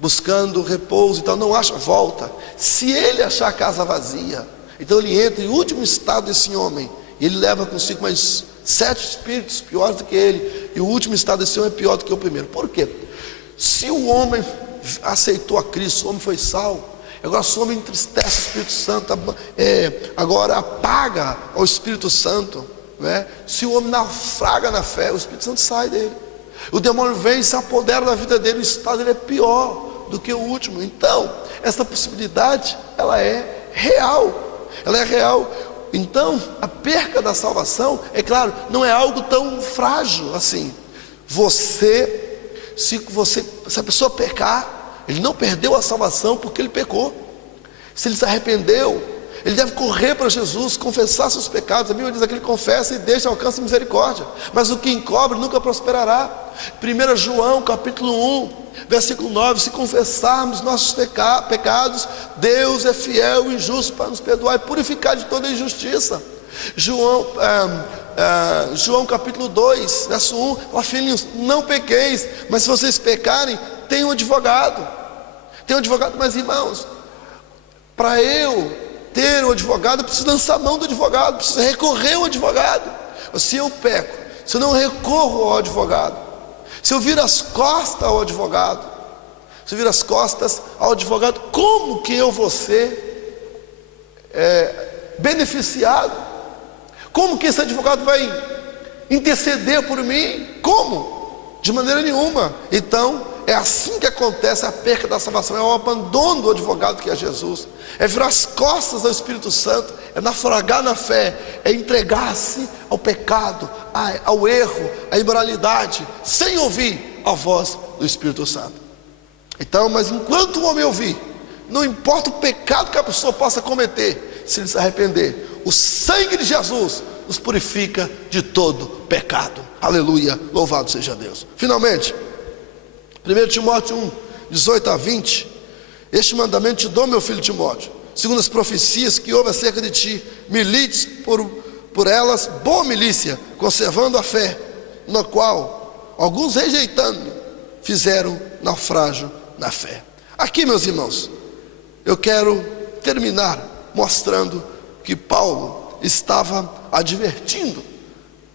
buscando repouso, então não acha volta. Se ele achar a casa vazia, então ele entra em último estado desse homem, e ele leva consigo mais 7 espíritos piores do que ele, e o último estado desse homem é pior do que o primeiro. Por quê? Se o homem aceitou a Cristo, o homem foi salvo, agora se o homem entristece o Espírito Santo, agora apaga o Espírito Santo, né? Se o homem naufraga na fé, o Espírito Santo sai dele, o demônio vem e se apodera da vida dele, o estado dele é pior do que o último. Então, essa possibilidade, ela é real, Então, a perca da salvação, é claro, não é algo tão frágil assim. Se a pessoa pecar, ele não perdeu a salvação porque ele pecou. Se ele se arrependeu, ele deve correr para Jesus, confessar seus pecados. A Bíblia diz que ele confessa e deixa, alcança misericórdia. Mas o que encobre nunca prosperará. 1 João capítulo 1, versículo 9: se confessarmos nossos pecados, Deus é fiel e justo para nos perdoar e purificar de toda injustiça. João capítulo 2, verso 1, fala: filhinhos, não pequeis, mas se vocês pecarem, tem um advogado. Mas irmãos, para eu ter um advogado, eu preciso lançar a mão do advogado, preciso recorrer ao advogado. Se eu peco, se eu não recorro ao advogado, se eu viro as costas ao advogado, como que eu vou ser beneficiado? Como que esse advogado vai interceder por mim? Como? De maneira nenhuma. Então, é assim que acontece a perca da salvação, é o abandono do advogado que é Jesus, é virar as costas ao Espírito Santo, é naufragar na fé, é entregar-se ao pecado, ao erro, à imoralidade, sem ouvir a voz do Espírito Santo. Então, mas enquanto o homem ouvir, não importa o pecado que a pessoa possa cometer, se ele se arrepender, o sangue de Jesus nos purifica de todo pecado. Aleluia, louvado seja Deus. Finalmente, 1 Timóteo 1, 18 a 20: este mandamento te dou, meu filho Timóteo, segundo as profecias que houve acerca de ti, milites por elas, boa milícia, conservando a fé, na qual alguns, rejeitando, fizeram naufrágio na fé. Aqui, meus irmãos, eu quero terminar mostrando que Paulo estava advertindo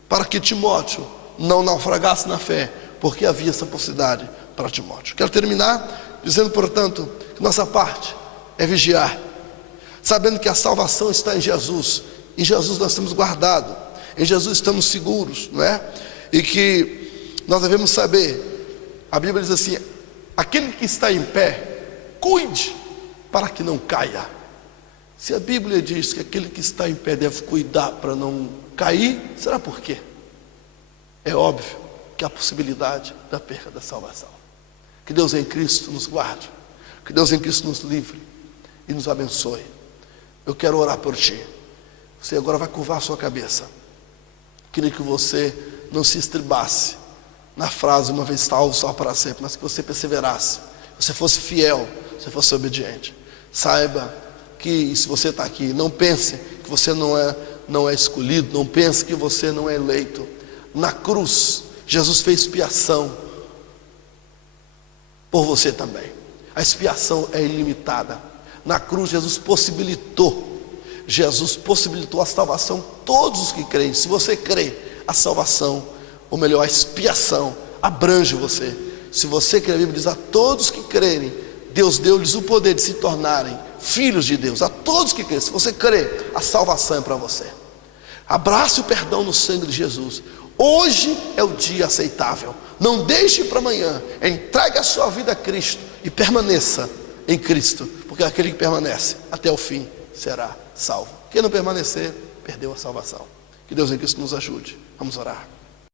para que Timóteo não naufragasse na fé, porque havia essa possibilidade para Timóteo. Quero terminar dizendo, portanto, que nossa parte é vigiar, sabendo que a salvação está em Jesus. Em Jesus nós estamos guardados, em Jesus estamos seguros, não é? E que nós devemos saber, a Bíblia diz assim: aquele que está em pé, cuide para que não caia. Se a Bíblia diz que aquele que está em pé deve cuidar para não cair, será por quê? É óbvio que há a possibilidade da perda da salvação. Que Deus em Cristo nos guarde, que Deus em Cristo nos livre e nos abençoe. Eu quero orar por ti. Você agora vai curvar a sua cabeça. Queria que você não se estribasse na frase uma vez salvo, salvo para sempre, mas que você perseverasse, você fosse fiel, você fosse obediente. Saiba que, se você está aqui, não pense que você não é escolhido, não pense que você não é eleito. Na cruz, Jesus fez expiação por você também. A expiação é ilimitada. Na cruz, Jesus possibilitou a salvação a todos os que creem. Se você crê, a salvação, ou melhor, a expiação abrange você. Se você crê, a Bíblia diz: a todos que crerem, Deus deu-lhes o poder de se tornarem filhos de Deus. A todos que crêem. Se você crê, a salvação é para você. Abrace o perdão no sangue de Jesus. Hoje é o dia aceitável. Não deixe para amanhã. Entregue a sua vida a Cristo e permaneça em Cristo, porque aquele que permanece até o fim será salvo. Quem não permanecer, perdeu a salvação. Que Deus em Cristo nos ajude. Vamos orar.